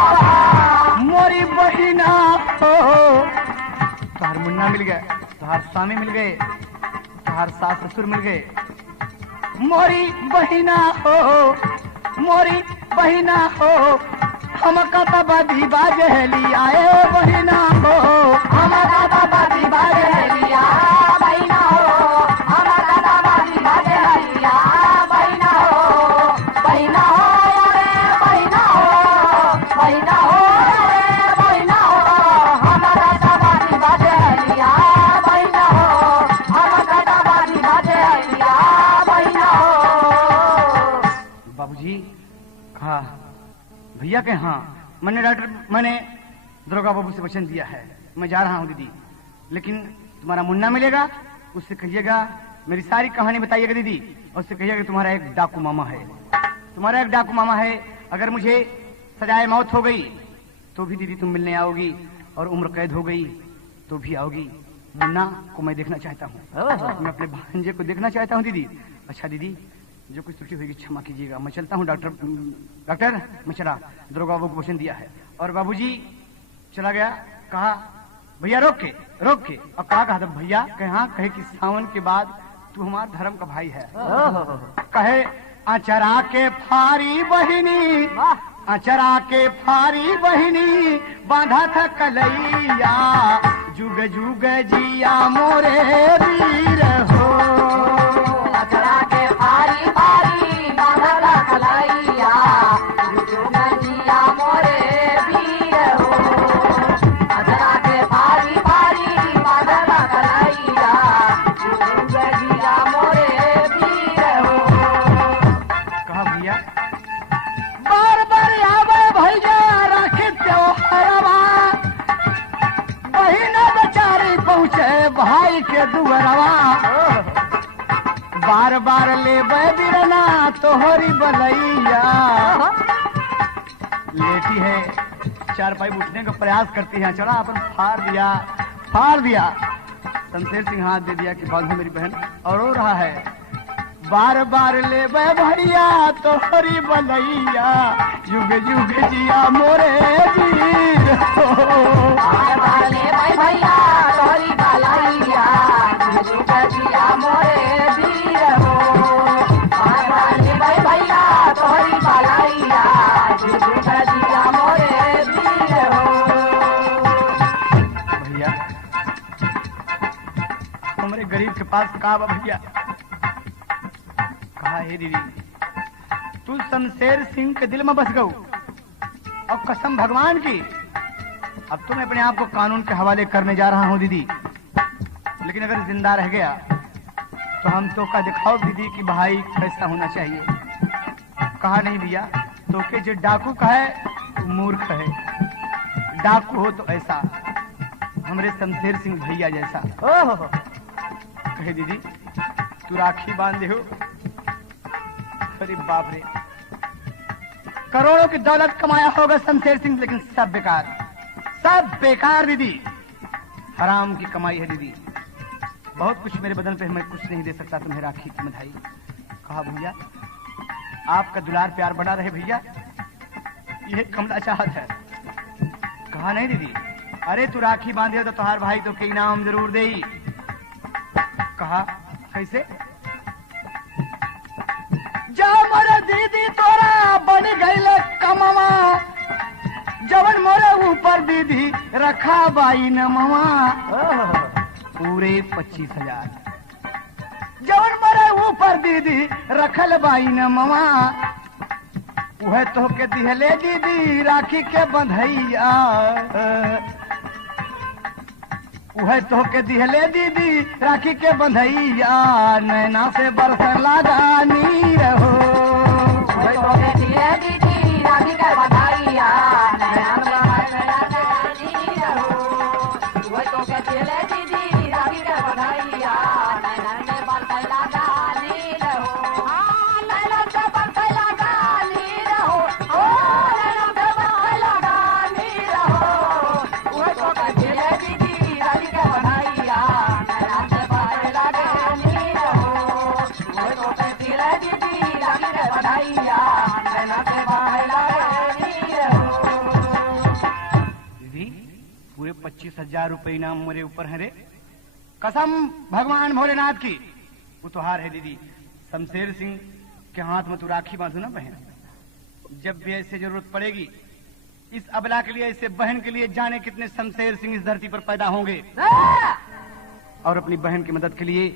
मोरी बहिना हो। तुहार मुन्ना मिल गए, तुहार स्वामी मिल गए, तुहार सास ससुर मिल गए, मोरी बहिना हो, मोरी बहिना हो, हम कतबादी बाजलिया ए बहिना हो, हम कतबादी बाजलिया बहिना हो, हम कतबादी बाजलिया बहिना हो, बहिना हो रे बहिना हो, बहिना हो रे बहिना हो, हम कतबादी बाजलिया बहिना हो, हम कतबादी बाजलिया बहिना हो। बाबूजी कहा भैया के हाँ मैंने दरोगा बाबू से वचन दिया है, मैं जा रहा हूँ दीदी, लेकिन तुम्हारा मुन्ना मिलेगा, उससे कहिएगा मेरी सारी कहानी बताइएगा दीदी, और उससे कहिएगा कि तुम्हारा एक डाकू मामा है, तुम्हारा एक डाकू मामा है, अगर मुझे सजाए मौत हो गई तो भी दीदी तुम मिलने आओगी, और उम्र कैद हो गई तो भी आओगी। मुन्ना को मैं देखना चाहता हूँ, मैं अपने भांजे को देखना चाहता हूँ दीदी। अच्छा दीदी, जो कुछ त्रुटि होगी क्षमा कीजिएगा, मैं चलता हूँ। डॉक्टर मैं चला, दरोगा बाबू को वचन दिया है। और बाबूजी चला गया, कहा भैया रोक के, और कहा था भैया कहे कि सावन के बाद तू हमारा धर्म का भाई है। कहे अचरा के फारी बहिनी, अचरा के फारी बहिनी, बांधा था कलैया, जुग जुग जिया मोरे वीर हो, अचरा के फारी फारी बांधा था कलैया, जुग जुग जिया मोरे वीर हो, अचरा के फारी फारी बांधा था कलैया, जुग जुग जिया मोरे वीर हो। कहा भैया बार बार आवे भैया राखी त्योहारवा, बहिना बेचारी पहुँचे भाई के दुअरवा, बार बार ले बिरना तोहरी बलैया, लेटी है चारपाई उठने का प्रयास करती है, चढ़ा अपन फाड़ दिया। शमशेर सिंह हाथ दे दिया कि बांधो मेरी बहन, और रो रहा है बार बार ले भैया तोहरी बलैया, युग युग जिया मोरे वीर हो, बार बार ले भैया तोहरी बलैया, जुग जुग जिया मोरे वीर हो, बार बार ले भैया तोहरी बलैया, जुग जुग जिया मोरे वीर हो। भैया हमारे गरीब के पास कहा भैया, कहा हे दीदी तू शमशेर सिंह के दिल में बस गऊ, और कसम भगवान की अब तो मैं अपने आप को कानून के हवाले करने जा रहा हूँ दीदी, लेकिन अगर जिंदा रह गया तो हम तो का दिखाओ दीदी कि भाई कैसा होना चाहिए। कहा नहीं भैया, तो के जो डाकू का है वो मूर्ख है, डाकू हो तो ऐसा हमरे शमशेर सिंह भैया जैसा। कहे दीदी तू राखी बांधे हो, अरे बाप रे, करोड़ों की दौलत कमाया होगा शमशेर सिंह, लेकिन सब बेकार दीदी, हराम की कमाई है दीदी। बहुत कुछ मेरे बदन पे मैं कुछ नहीं दे सकता तुम्हें राखी की बधाई। कहा भैया आपका दुलार प्यार बना रहे भैया, यह कमला चाहत है। कहा नहीं दीदी, अरे तू राखी बांधे तो तुम्हार भाई तो के इनाम जरूर दे। कहा कैसे? जा मोरे दीदी तोरा बन गईले कमवा, जवन मोरे ऊपर दीदी रखा बाई नमवा, पूरे 25,000 जवन मोरे ऊपर दीदी रखल बाई नमवा, वह तो के दिहले दीदी राखी के बंधैया, वह तो के दिहले दीदी राखी के बंधैया, नैना से बरस लगा नीर हो, वह तो के दिहले दीदी राखी के बंधैया, नैना से बरस लगा नीर हो, वह तो के दिहले दीदी राखी के बंधैया, नैना से बरस लगा नीर हो, नैना से बरस लगा नीर हो, नैना से बरस लगा नीर हो, वह तो के दिहले दीदी राखी के बंधैया, नैना से बरस लगा नीर हो, वह तो के दिहले दीदी राखी के बंधैया, नैना से बरस लगा नीर हो। दीदी पूरे 25,000 रुपए इनाम मेरे ऊपर है रे, कसम भगवान भोलेनाथ की, वो तो हार है दीदी। शमशेर सिंह के हाथ में तू राखी बांधू ना बहन, जब भी ऐसे जरूरत पड़ेगी इस अबला के लिए, ऐसे बहन के लिए, जाने कितने शमशेर सिंह इस धरती पर पैदा होंगे। और अपनी बहन की मदद के लिए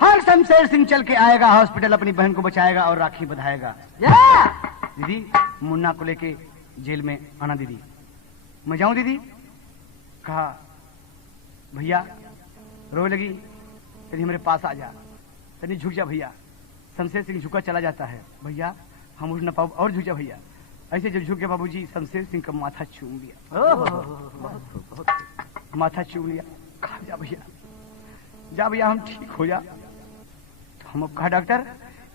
हर शमशेर सिंह चल के आएगा हॉस्पिटल, अपनी बहन को बचाएगा और राखी बंधाएगा। दीदी मुन्ना को लेके जेल में आना। दीदी मैं जाऊं? दीदी कहा भैया रो लगी, तेरी मेरे पास आ जा, तेरी झुक जा भैया। शमशेर सिंह झुका चला जाता है, भैया हम उठ न पाओ और झुक जा भैया। ऐसे जब झुक के बाबूजी शमशेर सिंह का माथा चूम लिया, माथा चूम लिया। कहा जा भैया, जा भैया हम ठीक हो जा। तो हम कहा डॉक्टर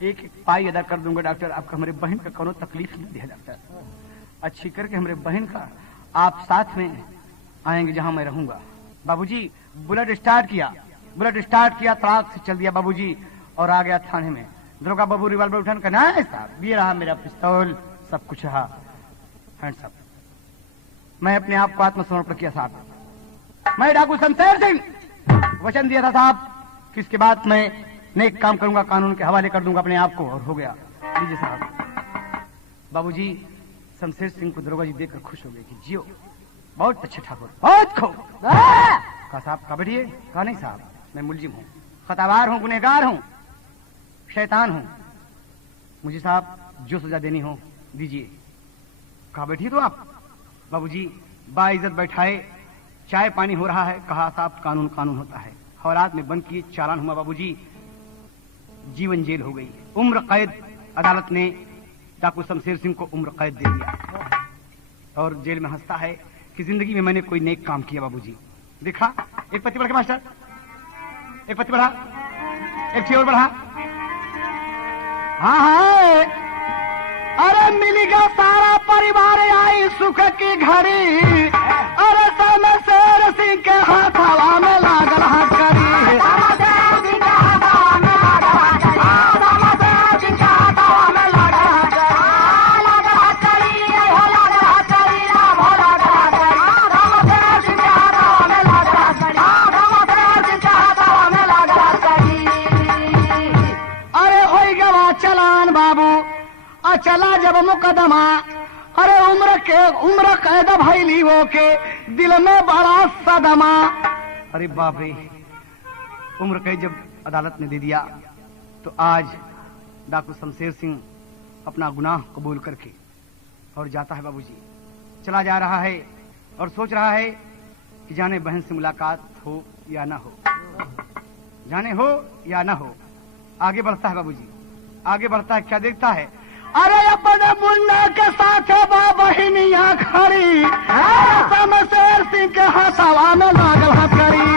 एक एक पाई अदा कर दूंगा डॉक्टर, आपका हमारे बहन का कोनो तकलीफ नहीं दिया डॉक्टर, अच्छी करके हमारे बहन का आप साथ में आएंगे जहां मैं रहूंगा। बाबूजी बुलेट स्टार्ट किया, बुलेट स्टार्ट किया, तड़ाक से चल दिया बाबूजी और आ गया थाने में। दरोगा बाबू रिवाल्वर उठाने का, ना साहब ये रहा मेरा पिस्तौल, सब कुछ रहा। Hands up. मैं अपने आप को आत्मसमर्पण किया साहब, मैं डाकू शमशेर सिंह वचन दिया था साहब कि इसके बाद मैं नेक काम करूंगा, कानून के हवाले कर दूंगा अपने आप को, और हो गया। लीजिए साहब। बाबूजी शमशेर सिंह को दरोगा जी देखकर खुश हो गए कि जियो बहुत अच्छे ठाकुर, बहुत खूब। कहा साहब कहा बैठिए। कहा नहीं साहब मैं मुलजिम हूँ, खतावार हूँ, गुनहगार हूँ, शैतान हूँ, मुझे साहब जो सजा देनी हो दीजिए। कहा बैठिए तो आप। बाबूजी बाइज्जत बैठाए, चाय पानी हो रहा है। कहा साहब कानून कानून होता है, हवालात में बंद किए, चालान हुआ बाबूजी, जीवन जेल हो गई, उम्र कैद। अदालत ने डाकू शमशेर सिंह को उम्र कैद दे दिया और जेल में हंसता है कि जिंदगी में मैंने कोई नेक काम किया। बाबूजी देखा, एक पत्ती बढ़ा के मास्टर, एक पत्ती बढ़ा, एक चीज और बढ़ा। हाँ हाँ, अरे मिलेगा सारा परिवार आई सुख की घड़ी, अरे शमशेर सिंह के हाथ हवा में लागल हाथ करी। चलान बाबू चला जब मुकदमा, अरे उम्र कैद भइली वो के दिल में बड़ा सदमा। अरे बाप रे, उम्र कैद जब अदालत ने दे दिया तो आज डाकू शमशेर सिंह अपना गुनाह कबूल करके और जाता है बाबूजी, चला जा रहा है और सोच रहा है कि जाने बहन से मुलाकात हो या ना हो, जाने हो या ना हो। आगे बढ़ता है बाबूजी, आगे बढ़ता है, क्या देखता है, अरे अपने मुन्ना के साथ बहनिया खड़ी, शमशेर सिंह के हवा में लागल हाथ करी।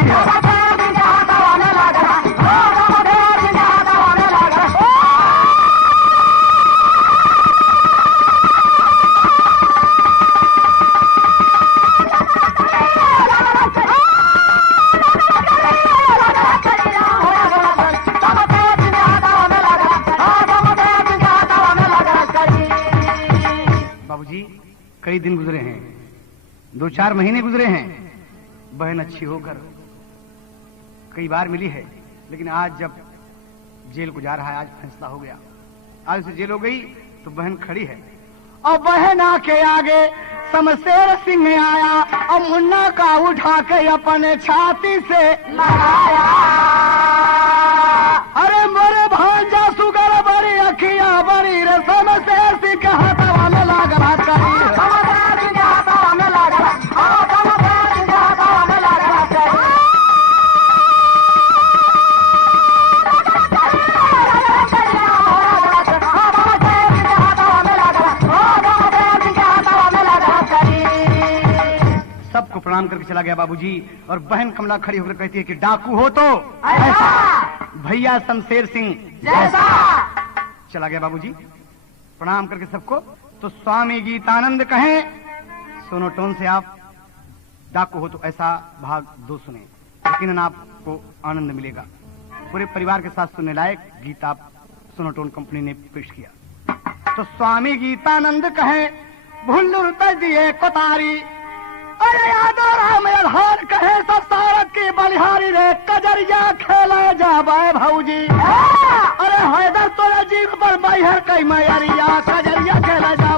कई दिन गुजरे हैं, 2-4 महीने गुजरे हैं, बहन अच्छी होकर कई बार मिली है, लेकिन आज जब जेल को जा रहा है, आज फैसला हो गया, आज उसे जेल हो गई तो बहन खड़ी है और बहन आके आगे शमशेर सिंह आया और मुन्ना का उठा के अपने छाती से लगाया। अरे मोरे भांजा सुगर बड़ी अखिया बड़ी रे, शमशेर सिंह के हाथवा में लागल हाथ करी। सबको प्रणाम करके चला गया बाबूजी, और बहन कमला खड़ी होकर कहती है कि डाकू हो तो ऐसा, भैया शमशेर सिंह जैसा। चला गया बाबूजी प्रणाम करके सबको। तो स्वामी गीतानंद कहें सोनोटोन से आप डाकू हो तो ऐसा भाग 2 सुने, यकीनन आपको आनंद मिलेगा। पूरे परिवार के साथ सुनने लायक गीत आप सोनोटोन कंपनी ने पेश किया। तो स्वामी गीतानंद कहें भुल्लुर दिए कोतारी, अरे यादव राम आधार कहे सब सारत की बलिहारी रे, कजरिया खेला जाबे भौजी। अरे हैदर तोरे पर बैहर कई मैरिया कजरिया खेला जा